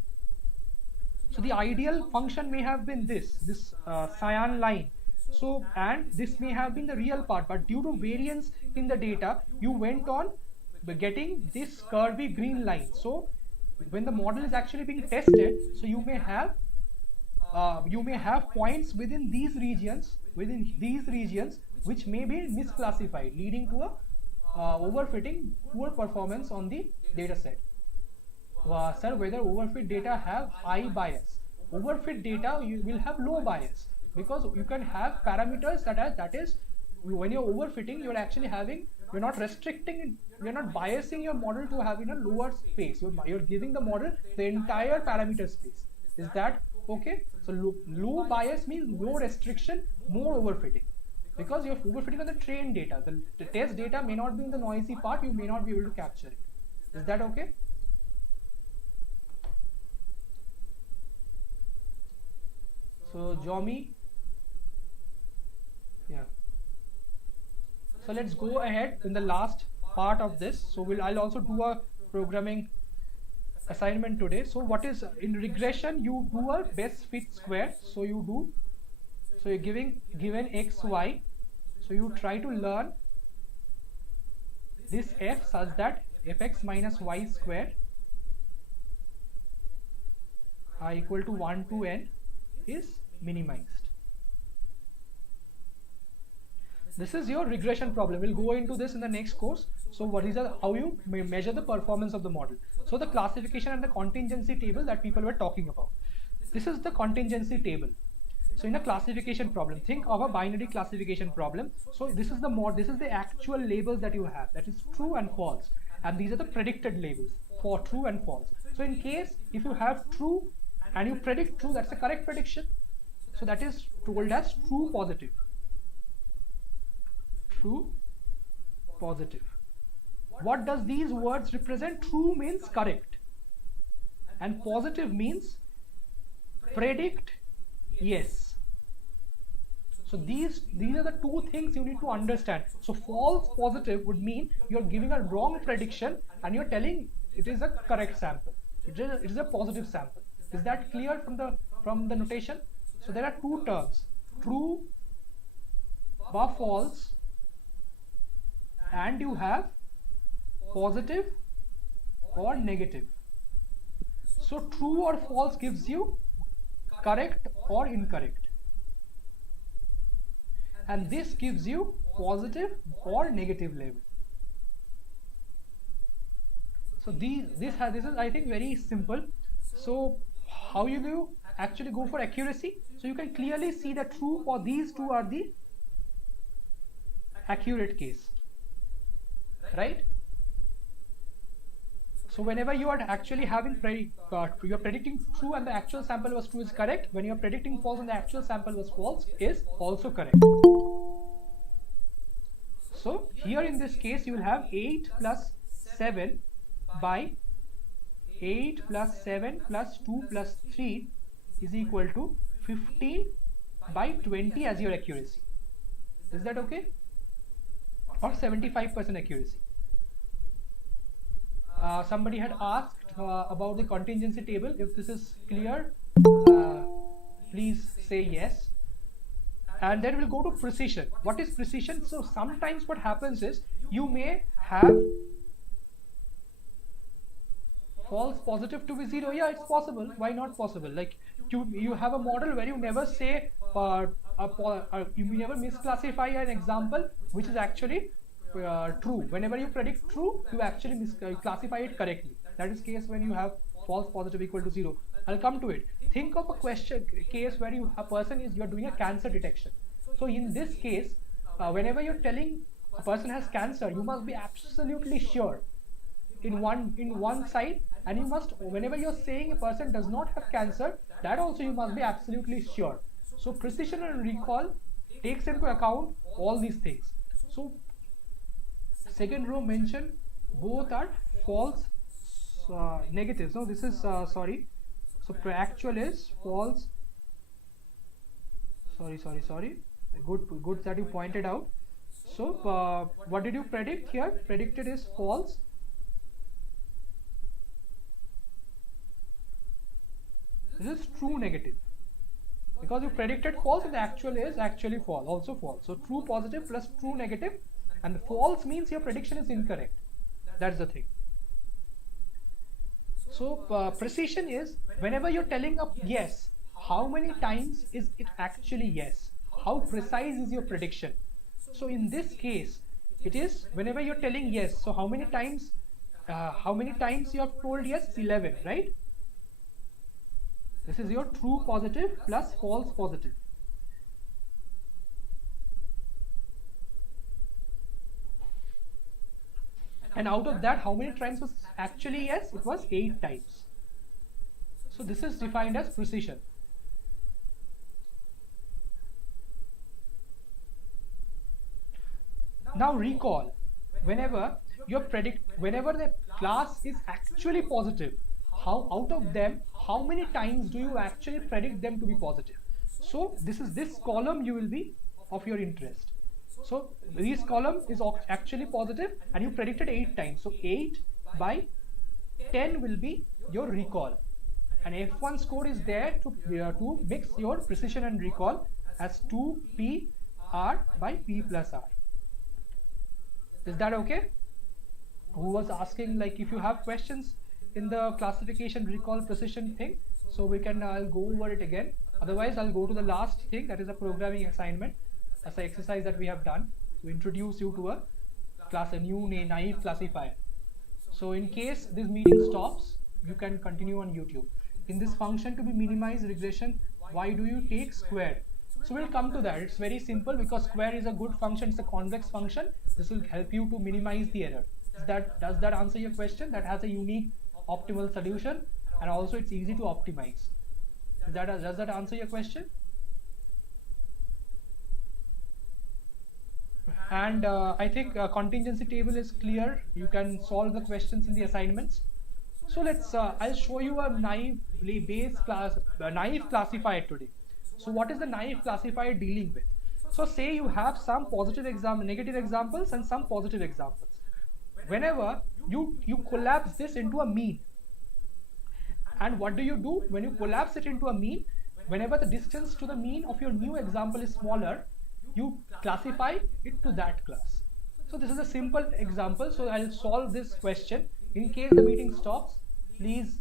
So the ideal function may have been this cyan line. So, and this may have been the real part, but due to variance in the data, you went on getting this curvy green line. So when the model is actually being tested, so you may have points within these regions which may be misclassified, leading to a overfitting, poor performance on the data set. Sir, whether overfit data have high bias? Overfit data you will have low bias, because you can have parameters that is when you're overfitting, you're actually having, you're not restricting, you're not biasing your model to have in a lower space. You're giving the model the entire parameter space. Is that okay? So low bias means low restriction, more overfitting, because you're overfitting on the trained data. The test data may not be in the noisy part, you may not be able to capture it. Is that okay? So Jomi, yeah. So let's go ahead in the last part of this. So I'll also do a programming assignment today. So what is in regression? You do a best fit square. So you're given x, y. So you try to learn this f such that fx minus y square equal to 1 to n is minimized. This is your regression problem. We'll go into this in the next course. So what is how you measure the performance of the model. So the classification and the contingency table that people were talking about. This is the contingency table. So in a classification problem, think of a binary classification problem. So this is the actual labels that you have, that is true and false, and these are the predicted labels for true and false. So in case if you have true and you predict true, that's a correct prediction. So that is told as true positive. True positive. What does these words represent? True means correct, and positive means predict yes. So these are the two things you need to understand. So false positive would mean you're giving a wrong prediction and you're telling it is a correct sample. It is a positive sample. Is that clear from the notation? So there are two terms, true or false, and you have positive or negative. So true or false gives you correct or incorrect, and this gives you positive or negative label. So this is, I think, very simple. So how you do actually go for accuracy? So you can clearly see that true for these two are the accurate case, right? So whenever you are actually having you're predicting true and the actual sample was true is correct. When you're predicting false and the actual sample was false is also correct. So here in this case you will have 8 plus 7 by 8 plus 7 plus 2 plus 3 is equal to 15 by 20 as your accuracy. Is that okay? Or 75% accuracy. somebody had asked about the contingency table. If this is clear, please say yes. And then we'll go to precision. What is precision? So sometimes what happens is you may have false positive to be 0. Yeah, it's possible. Why not possible? Like you have a model where you never say you never misclassify an example which is actually true. Whenever you predict true, you actually classify it correctly. That is case when you have false positive equal to 0. I'll come to it. Think of a case where you're doing a cancer detection. So in this case, whenever you're telling a person has cancer, you must be absolutely sure in one side, and you must, whenever you're saying a person does not have cancer, that also you must be absolutely sure. So precision and recall takes into account all these things. So second row mentioned both are false negatives. No, this is sorry. So actual is false. Sorry. Good that you pointed out. So what did you predict here? Predicted is false. This is true negative, because you predicted false and the actual is actually false, also false. So true positive plus true negative, and the false means your prediction is incorrect. That's the thing. So precision is whenever you're telling a yes, how many times is it actually yes? How precise is your prediction? So in this case, it is whenever you're telling yes. So how many times you have told yes? It's 11, right? This is your true positive plus false positive. And out of that, how many times was actually yes? It was 8 times. So this is defined as precision. Now recall, whenever the class is actually positive, how out of them, how many times do you actually predict them to be positive? So this column you will be of your interest. So this column is actually positive and you predicted 8 times. So 8 by 10 will be your recall. And F1 score is there to mix your precision and recall as 2P R by P plus R. Is that okay? Who was asking, like, if you have questions in the classification, recall, precision thing, so I'll go over it again. Otherwise, I'll go to the last thing, that is a programming assignment as an exercise that we have done to introduce you to a new naive classifier. So in case this meeting stops, you can continue on YouTube. In this function to be minimized regression, why do you take square? So we'll come to that. It's very simple because square is a good function. It's a convex function. This will help you to minimize the error. Does that answer your question? That has a unique optimal solution, and also it's easy to optimize. Does that answer your question? And I think contingency table is clear. You can solve the questions in the assignments. So I'll show you a naive classifier today. So what is the naive classifier dealing with? So say you have some negative examples and some positive examples. Whenever you collapse this into a mean, and what do you do when you collapse it into a mean? Whenever the distance to the mean of your new example is smaller, you classify it to that class. So this is a simple example. So I'll solve this question. In case the meeting stops, please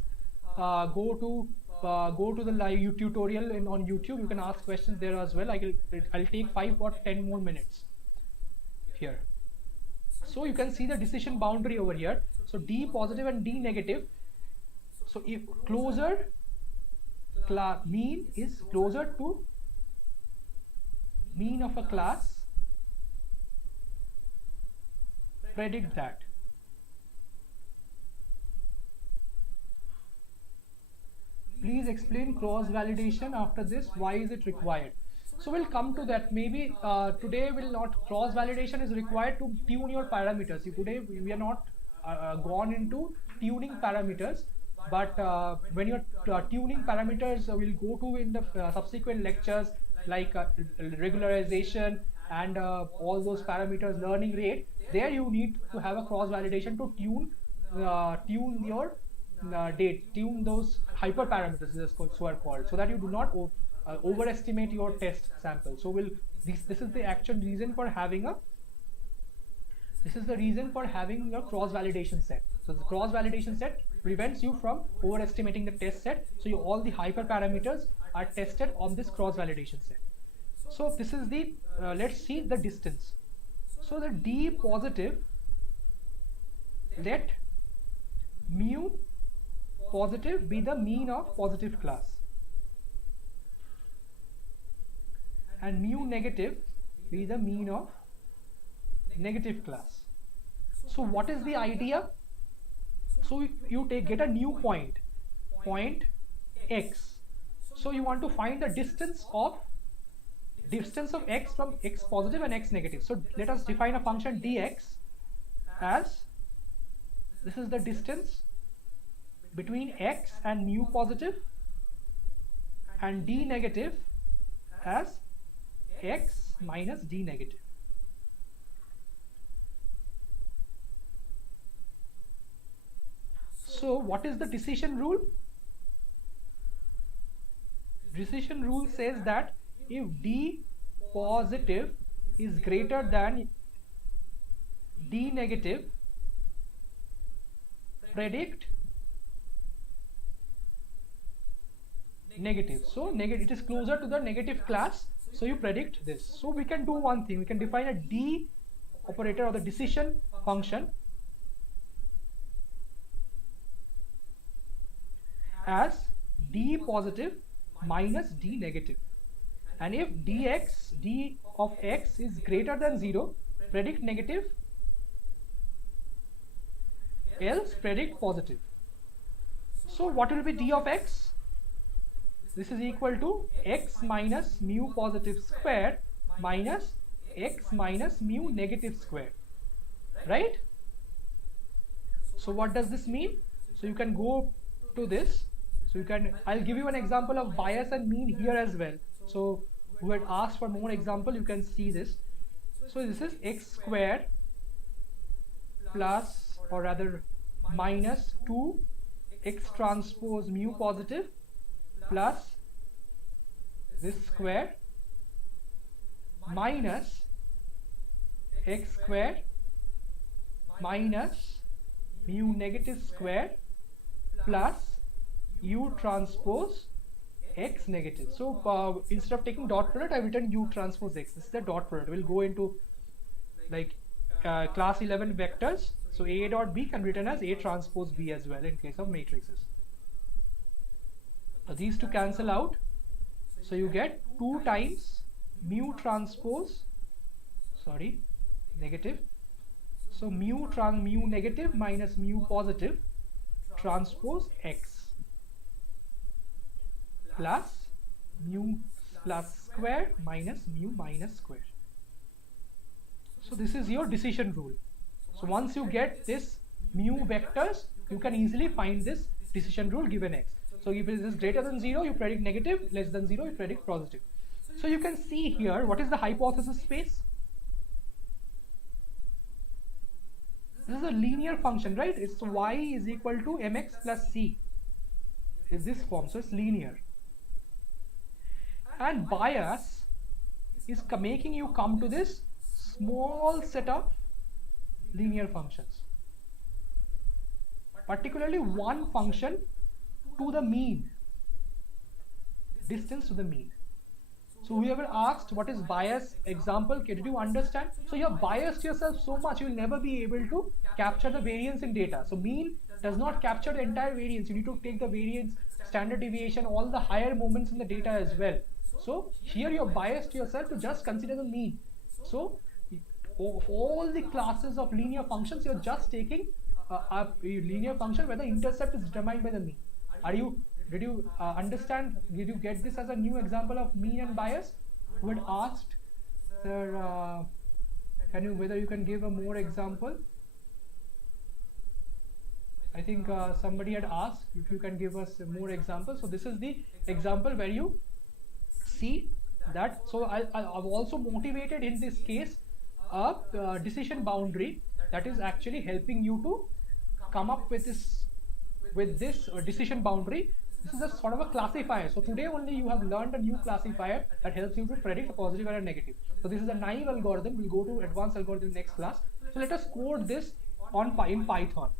go to the live tutorial on YouTube. You can ask questions there as well. I'll take 5 or 10 more minutes here. So you can see the decision boundary over here. So D positive and D negative. So if mean is closer to mean of a class, predict that. Please explain cross validation after this. Why is it required? So we'll come to that. Maybe today cross validation is required to tune your parameters. Today we are not gone into tuning parameters, but when you're tuning parameters, we'll go to in the subsequent lectures, like regularization and all those parameters, learning rate. There you need to have a cross validation to tune tune your tune those hyperparameters, so are called, so that you do not overestimate your test sample. So this is the actual reason for having a this is the reason for having your cross validation set. So the cross validation set prevents you from overestimating the test set. So all the hyperparameters are tested on this cross validation set. So this is the let's see the distance. So the D positive, let mu positive be the mean of positive class and mu negative be the mean of negative class. So what is the idea? So you get a new point x. So you want to find the distance of x from x positive and x negative. So let us define a function dx as, this is the distance between x and mu positive, and d negative as x minus d negative. So what is the decision rule? Decision rule says that if d positive is greater than d negative, predict negative. So it is closer to the negative class, so you predict this. So we can do one thing, we can define a d operator or the decision function as d positive minus d negative, and if d of x is greater than 0, predict negative, else predict positive. So what will be d of x? This is equal to x minus mu positive square minus x minus mu negative square, right? So what does this mean? So you can go to this. So you can, I'll give you an example of bias and mean here as well. So who had asked for more example, you can see this. So this is x square plus, or rather minus 2 x transpose mu positive plus this square minus x square minus mu negative square plus u transpose x negative. So instead of taking dot product, I've written u transpose x. This is the dot product. We'll go into like class 11 vectors. So a dot b can be written as a transpose b as well in case of matrices. So these two cancel out. So you get 2 times mu transpose, negative. So mu negative minus mu positive transpose x plus mu plus square minus mu minus square. So this is your decision rule. So once you get this mu vectors, you can easily find this decision rule given x. So if it is greater than 0, you predict negative, less than 0, you predict positive. So you can see here, what is the hypothesis space? This is a linear function, right? It's y is equal to mx plus c. Is this form, so it's linear. And bias is making you come to this small set of linear functions, particularly one function to the mean, distance to the mean. So whoever asked what is bias example, did you understand? So you're biased yourself so much you will never be able to capture the variance in data. So mean does not capture the entire variance. You need to take the variance, standard deviation, all the higher moments in the data as well. So here you're biased yourself to just consider the mean. So of all the classes of linear functions, you're just taking a linear function where the intercept is determined by the mean. Did you understand? Did you get this as a new example of mean and bias? Who had asked, sir, whether you can give a more example? I think somebody had asked if you can give us more examples. So this is the example where you see that. So I've also motivated in this case a decision boundary that is actually helping you to come up with this decision boundary. This is a sort of a classifier. So today only you have learned a new classifier that helps you to predict a positive and a negative. So this is a naive algorithm. We'll go to advanced algorithm next class. So let us code this in Python.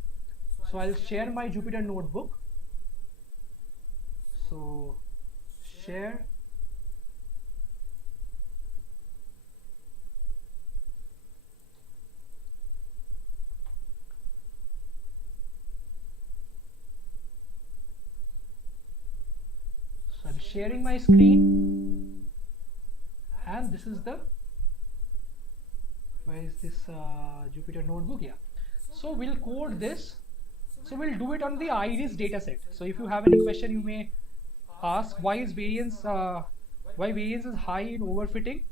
So I'll share my Jupyter notebook. So share. So I'm sharing my screen, and this is the, where is this Jupyter notebook? Yeah. So we'll code this. So we'll do it on the iris dataset. So if you have any question, you may ask why variance is high in overfitting.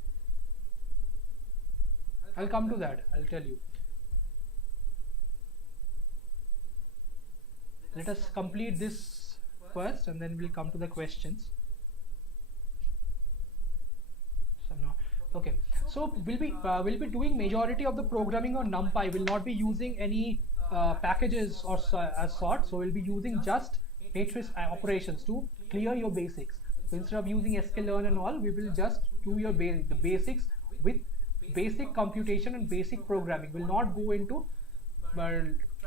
I'll come to that. I'll tell you. Let us complete this first, and then we'll come to the questions. So no. Okay. So we'll be doing majority of the programming on NumPy. We'll not be using any packages or as sort. So we'll be using just matrix operations to clear your basics. So instead of using sklearn and all, we will just do the basics with basic computation and basic programming. We'll not go into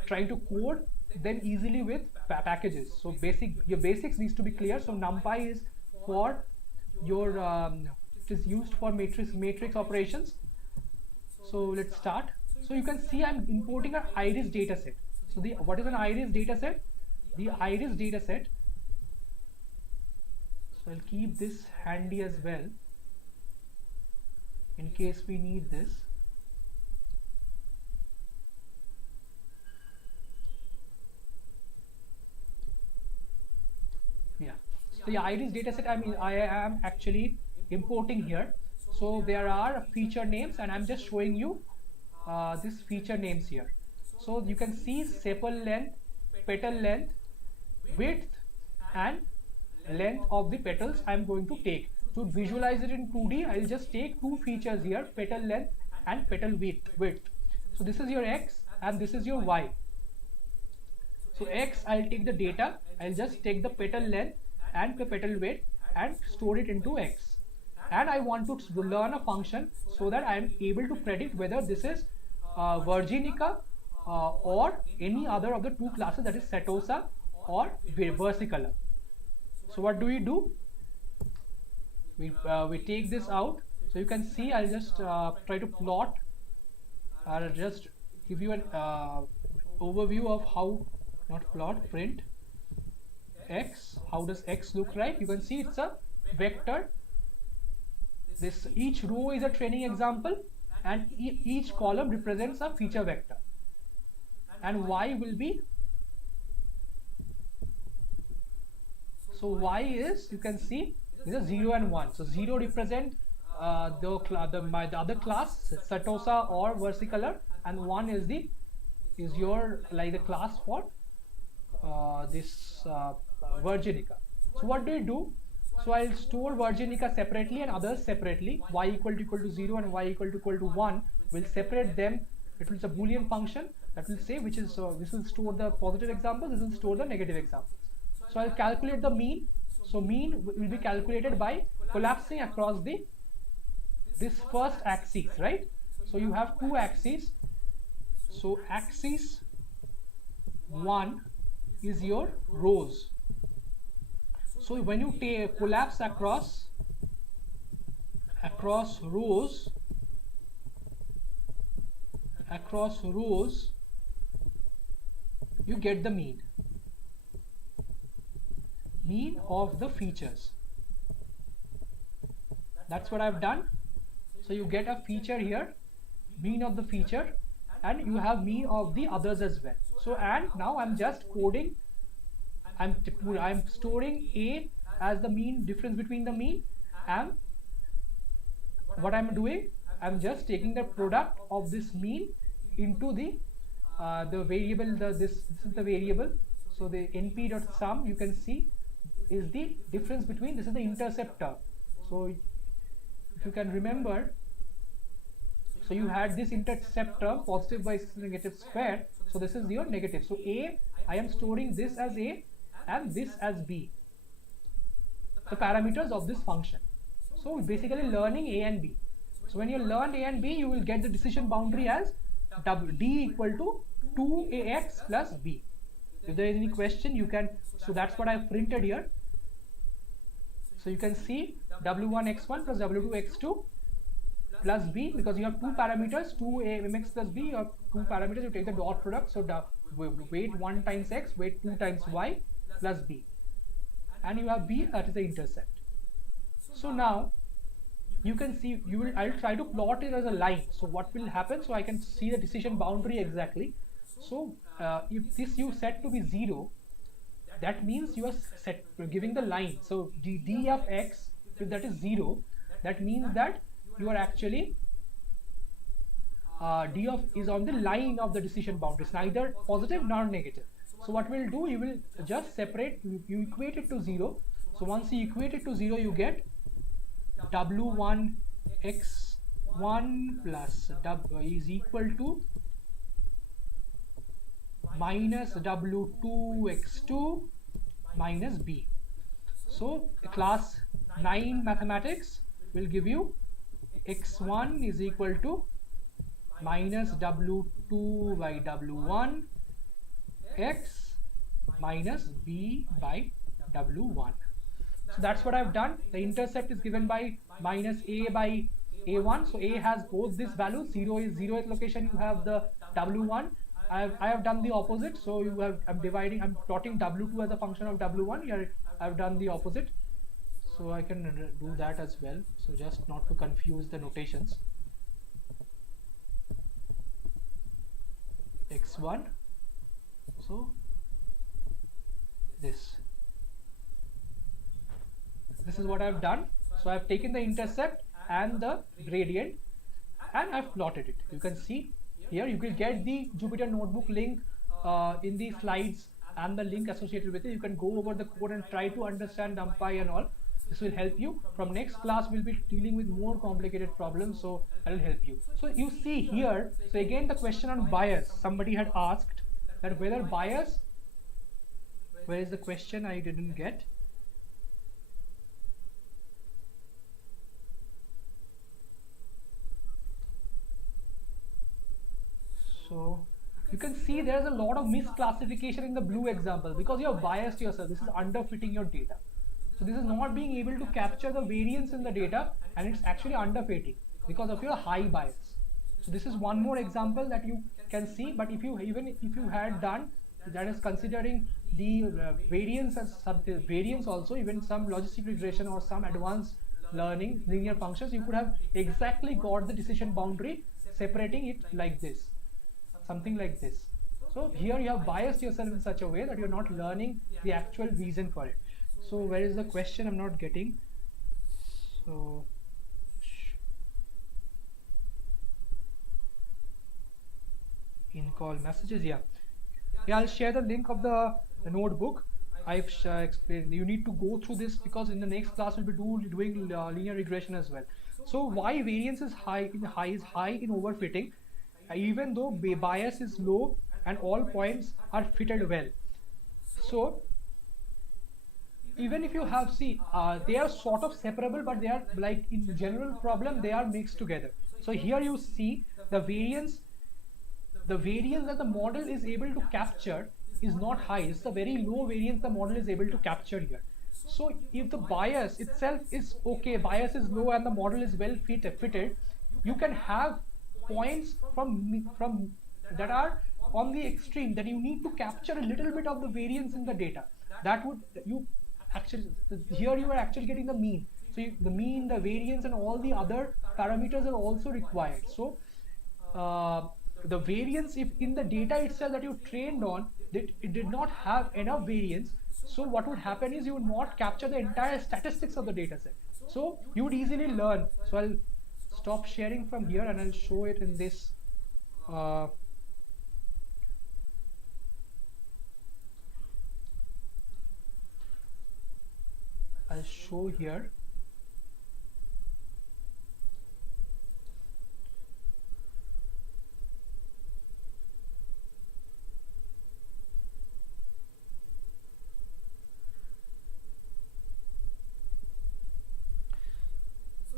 trying to code them easily with packages. So your basics needs to be clear. So NumPy is for your it is used for matrix operations. So let's start. So you can see I'm importing an iris dataset. So what is an iris dataset? The iris dataset. So I'll keep this handy as well in case we need this. Yeah. So the iris dataset, I am actually importing here. So there are feature names, and I'm just showing you these feature names here. So you can see sepal length, petal length, width, and length of the petals I'm going to take. To visualize it in 2D, I'll just take two features here, petal length and petal width. So this is your X and this is your Y. So X, I'll take the data, I'll just take the petal length and the petal width and store it into X. And I want to learn a function so that I am able to predict whether this is Virginica or any other of the two classes, that is Setosa or versicolor. So what do? We take this out. So you can see, I'll just try to plot. I'll just give you an overview of how, not plot, print X. How does X look like? You can see it's a vector. This each row is a training example, and each column represents a feature vector. And Y will be, so Y is, you can see, these are 0 and 1. So 0 represent the other class, Setosa or versicolor, and 1 is the class for this Virginica. So what do? So I'll store Virginica separately and others separately. Y equal to 0 and Y equal to 1. We'll separate them. It will be a Boolean function that will say which is this will store the positive examples, this will store the negative examples. So I'll calculate the mean. So mean will be calculated by collapsing across this first axis, right? So you have two axes. So axis 1 is your rows. So when you collapse across rows, you get the mean of the features. That's what I've done. So you get a feature here, mean of the feature, and you have mean of the others as well. So, and now I'm just coding, I'm storing A as the mean, difference between the mean, and what I'm doing, I'm just taking the product of this mean into the variable. This is the variable. So the np.sum, you can see, is the difference between, this is the intercept term. So if you can remember, So you had this intercept term, positive by negative square. So this is your negative. So A, I am storing this as A and this as B, the parameters of this function. So basically learning A and B. So when you learn A and B, you will get the decision boundary as D equal to 2AX plus B. If there is any question, you can, so that's what I've printed here. So you can see W1x1 plus W2x2 plus B, because you have two parameters, 2mx plus B, you have two parameters, you take the dot product, so weight 1 times x, weight 2 times y plus B, and you have B, that is the intercept. So now you can see, I'll try to plot it as a line. So what will happen, so I can see the decision boundary exactly. So if this you set to be 0, that means you are giving the line. So d of x, if that is 0, that means that you are actually d of is on the line of the decision boundary. It's neither positive nor negative. So what we'll do, you will just separate, you equate it to 0. So once you equate it to 0, you get w1 x1 plus w is equal to minus w2 x2 minus b. So class 9 mathematics will give you x1 is equal to minus w2 by w1 x minus b by w1. So that's what I've done. The intercept is given by minus a by a1. So a has both these values. 0 is 0th location, you have the w1. I have done the opposite. So you have, I'm plotting w2 as a function of w1. Here I've done the opposite. So I can do that as well. So just not to confuse the notations. x1. So this is what I've done. So I've taken the intercept and the gradient and I've plotted it. You can see here, you will get the Jupyter Notebook link in the slides and the link associated with it. You can go over the code and try to understand NumPy and all. This will help you. From next class, we'll be dealing with more complicated problems, so that will help you. So you see here, so again the question on bias. Somebody had asked that whether bias, where is the question I didn't get? So you can see there's a lot of misclassification in the blue example because you have biased yourself. This is underfitting your data. So this is not being able to capture the variance in the data, and it's actually underfitting because of your high bias. So this is one more example that you can see. But if you had done, that is considering the variance as variance also, even some logistic regression or some advanced learning linear functions, you could have exactly got the decision boundary separating it like this, something like this. So here you have biased yourself in such a way that you're not learning the actual reason for it. So where is the question? I'm not getting. So in call messages, yeah, I'll share the link of the notebook. I've explained. You need to go through this because in the next class we'll be doing linear regression as well. So why variance is high in overfitting, even though bias is low and all points are fitted well. So even if you have, see, they are sort of separable, but they are, like in the general problem, they are mixed together. So here you see the variance that the model is able to capture is not high. It's the very low variance the model is able to capture here. So if the bias itself is okay, bias is low and the model is well fitted, you can have points from that are on the extreme that you need to capture a little bit of the variance in the data. That would, you actually, here you are actually getting the mean. So the mean, the variance and all the other parameters are also required. So the variance, if in the data itself that you trained on, it did not have enough variance, so what would happen is you would not capture the entire statistics of the data set. So you would easily learn. So I'll stop sharing from here and I'll show it in this I'll show here.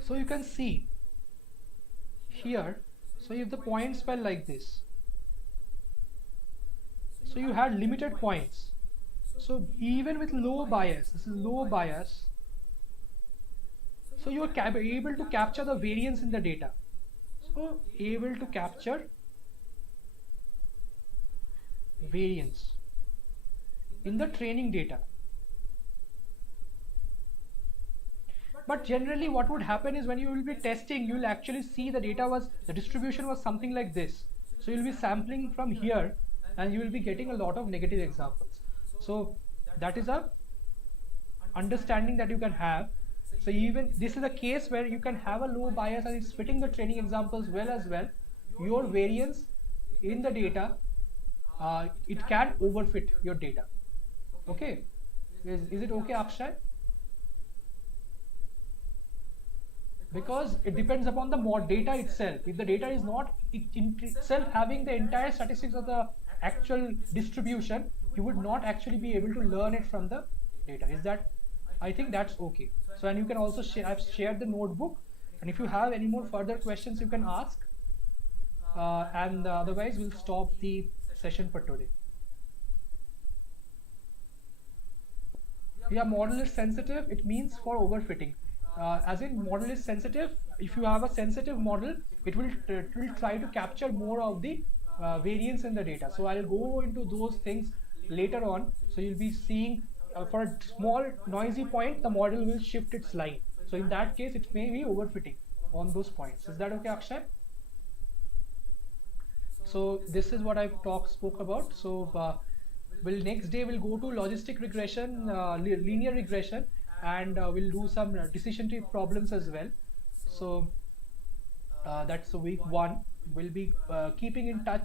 So you can see here, so if the points fell like this, so you had limited points. So even with low bias, this is low bias, so you are able to capture the variance in the data. So able to capture variance in the training data. But generally what would happen is when you will be testing, you will actually see the distribution was something like this. So you'll be sampling from here and you will be getting a lot of negative examples. So that is a understanding that you can have. So even this is a case where you can have a low bias and it's fitting the training examples well as well. Your variance in the data, it can overfit your data. Okay, is it okay, Akshay? Because it depends upon the mod data itself. If the data is not itself having the entire statistics of the actual distribution, you would not actually be able to learn it from the data. Is that, I think that's okay. So, and you can also share, I've shared the notebook, and if you have any more further questions you can ask, and otherwise we'll stop the session for today. Yeah, model is sensitive, it means for overfitting. As in model is sensitive, if you have a sensitive model, it will try to capture more of the variance in the data. So I'll go into those things later on. So you'll be seeing for a small noisy point, the model will shift its line. So in that case, it may be overfitting on those points. Is that okay, Akshay? So this is what I spoke about. So next day we'll go to logistic regression, linear regression, and we'll do some decision tree problems as well. So that's the week 1. We'll be keeping in touch,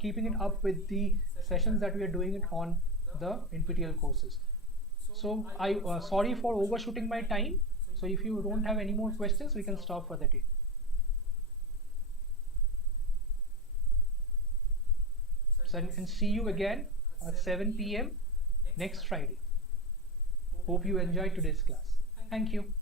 keeping it up with the sessions that we are doing it on the NPTEL courses. So I sorry for overshooting my time. So if you don't have any more questions, we can stop for the day. So, and see you again at 7 p.m. next Friday. Hope you enjoyed today's class. Thank you.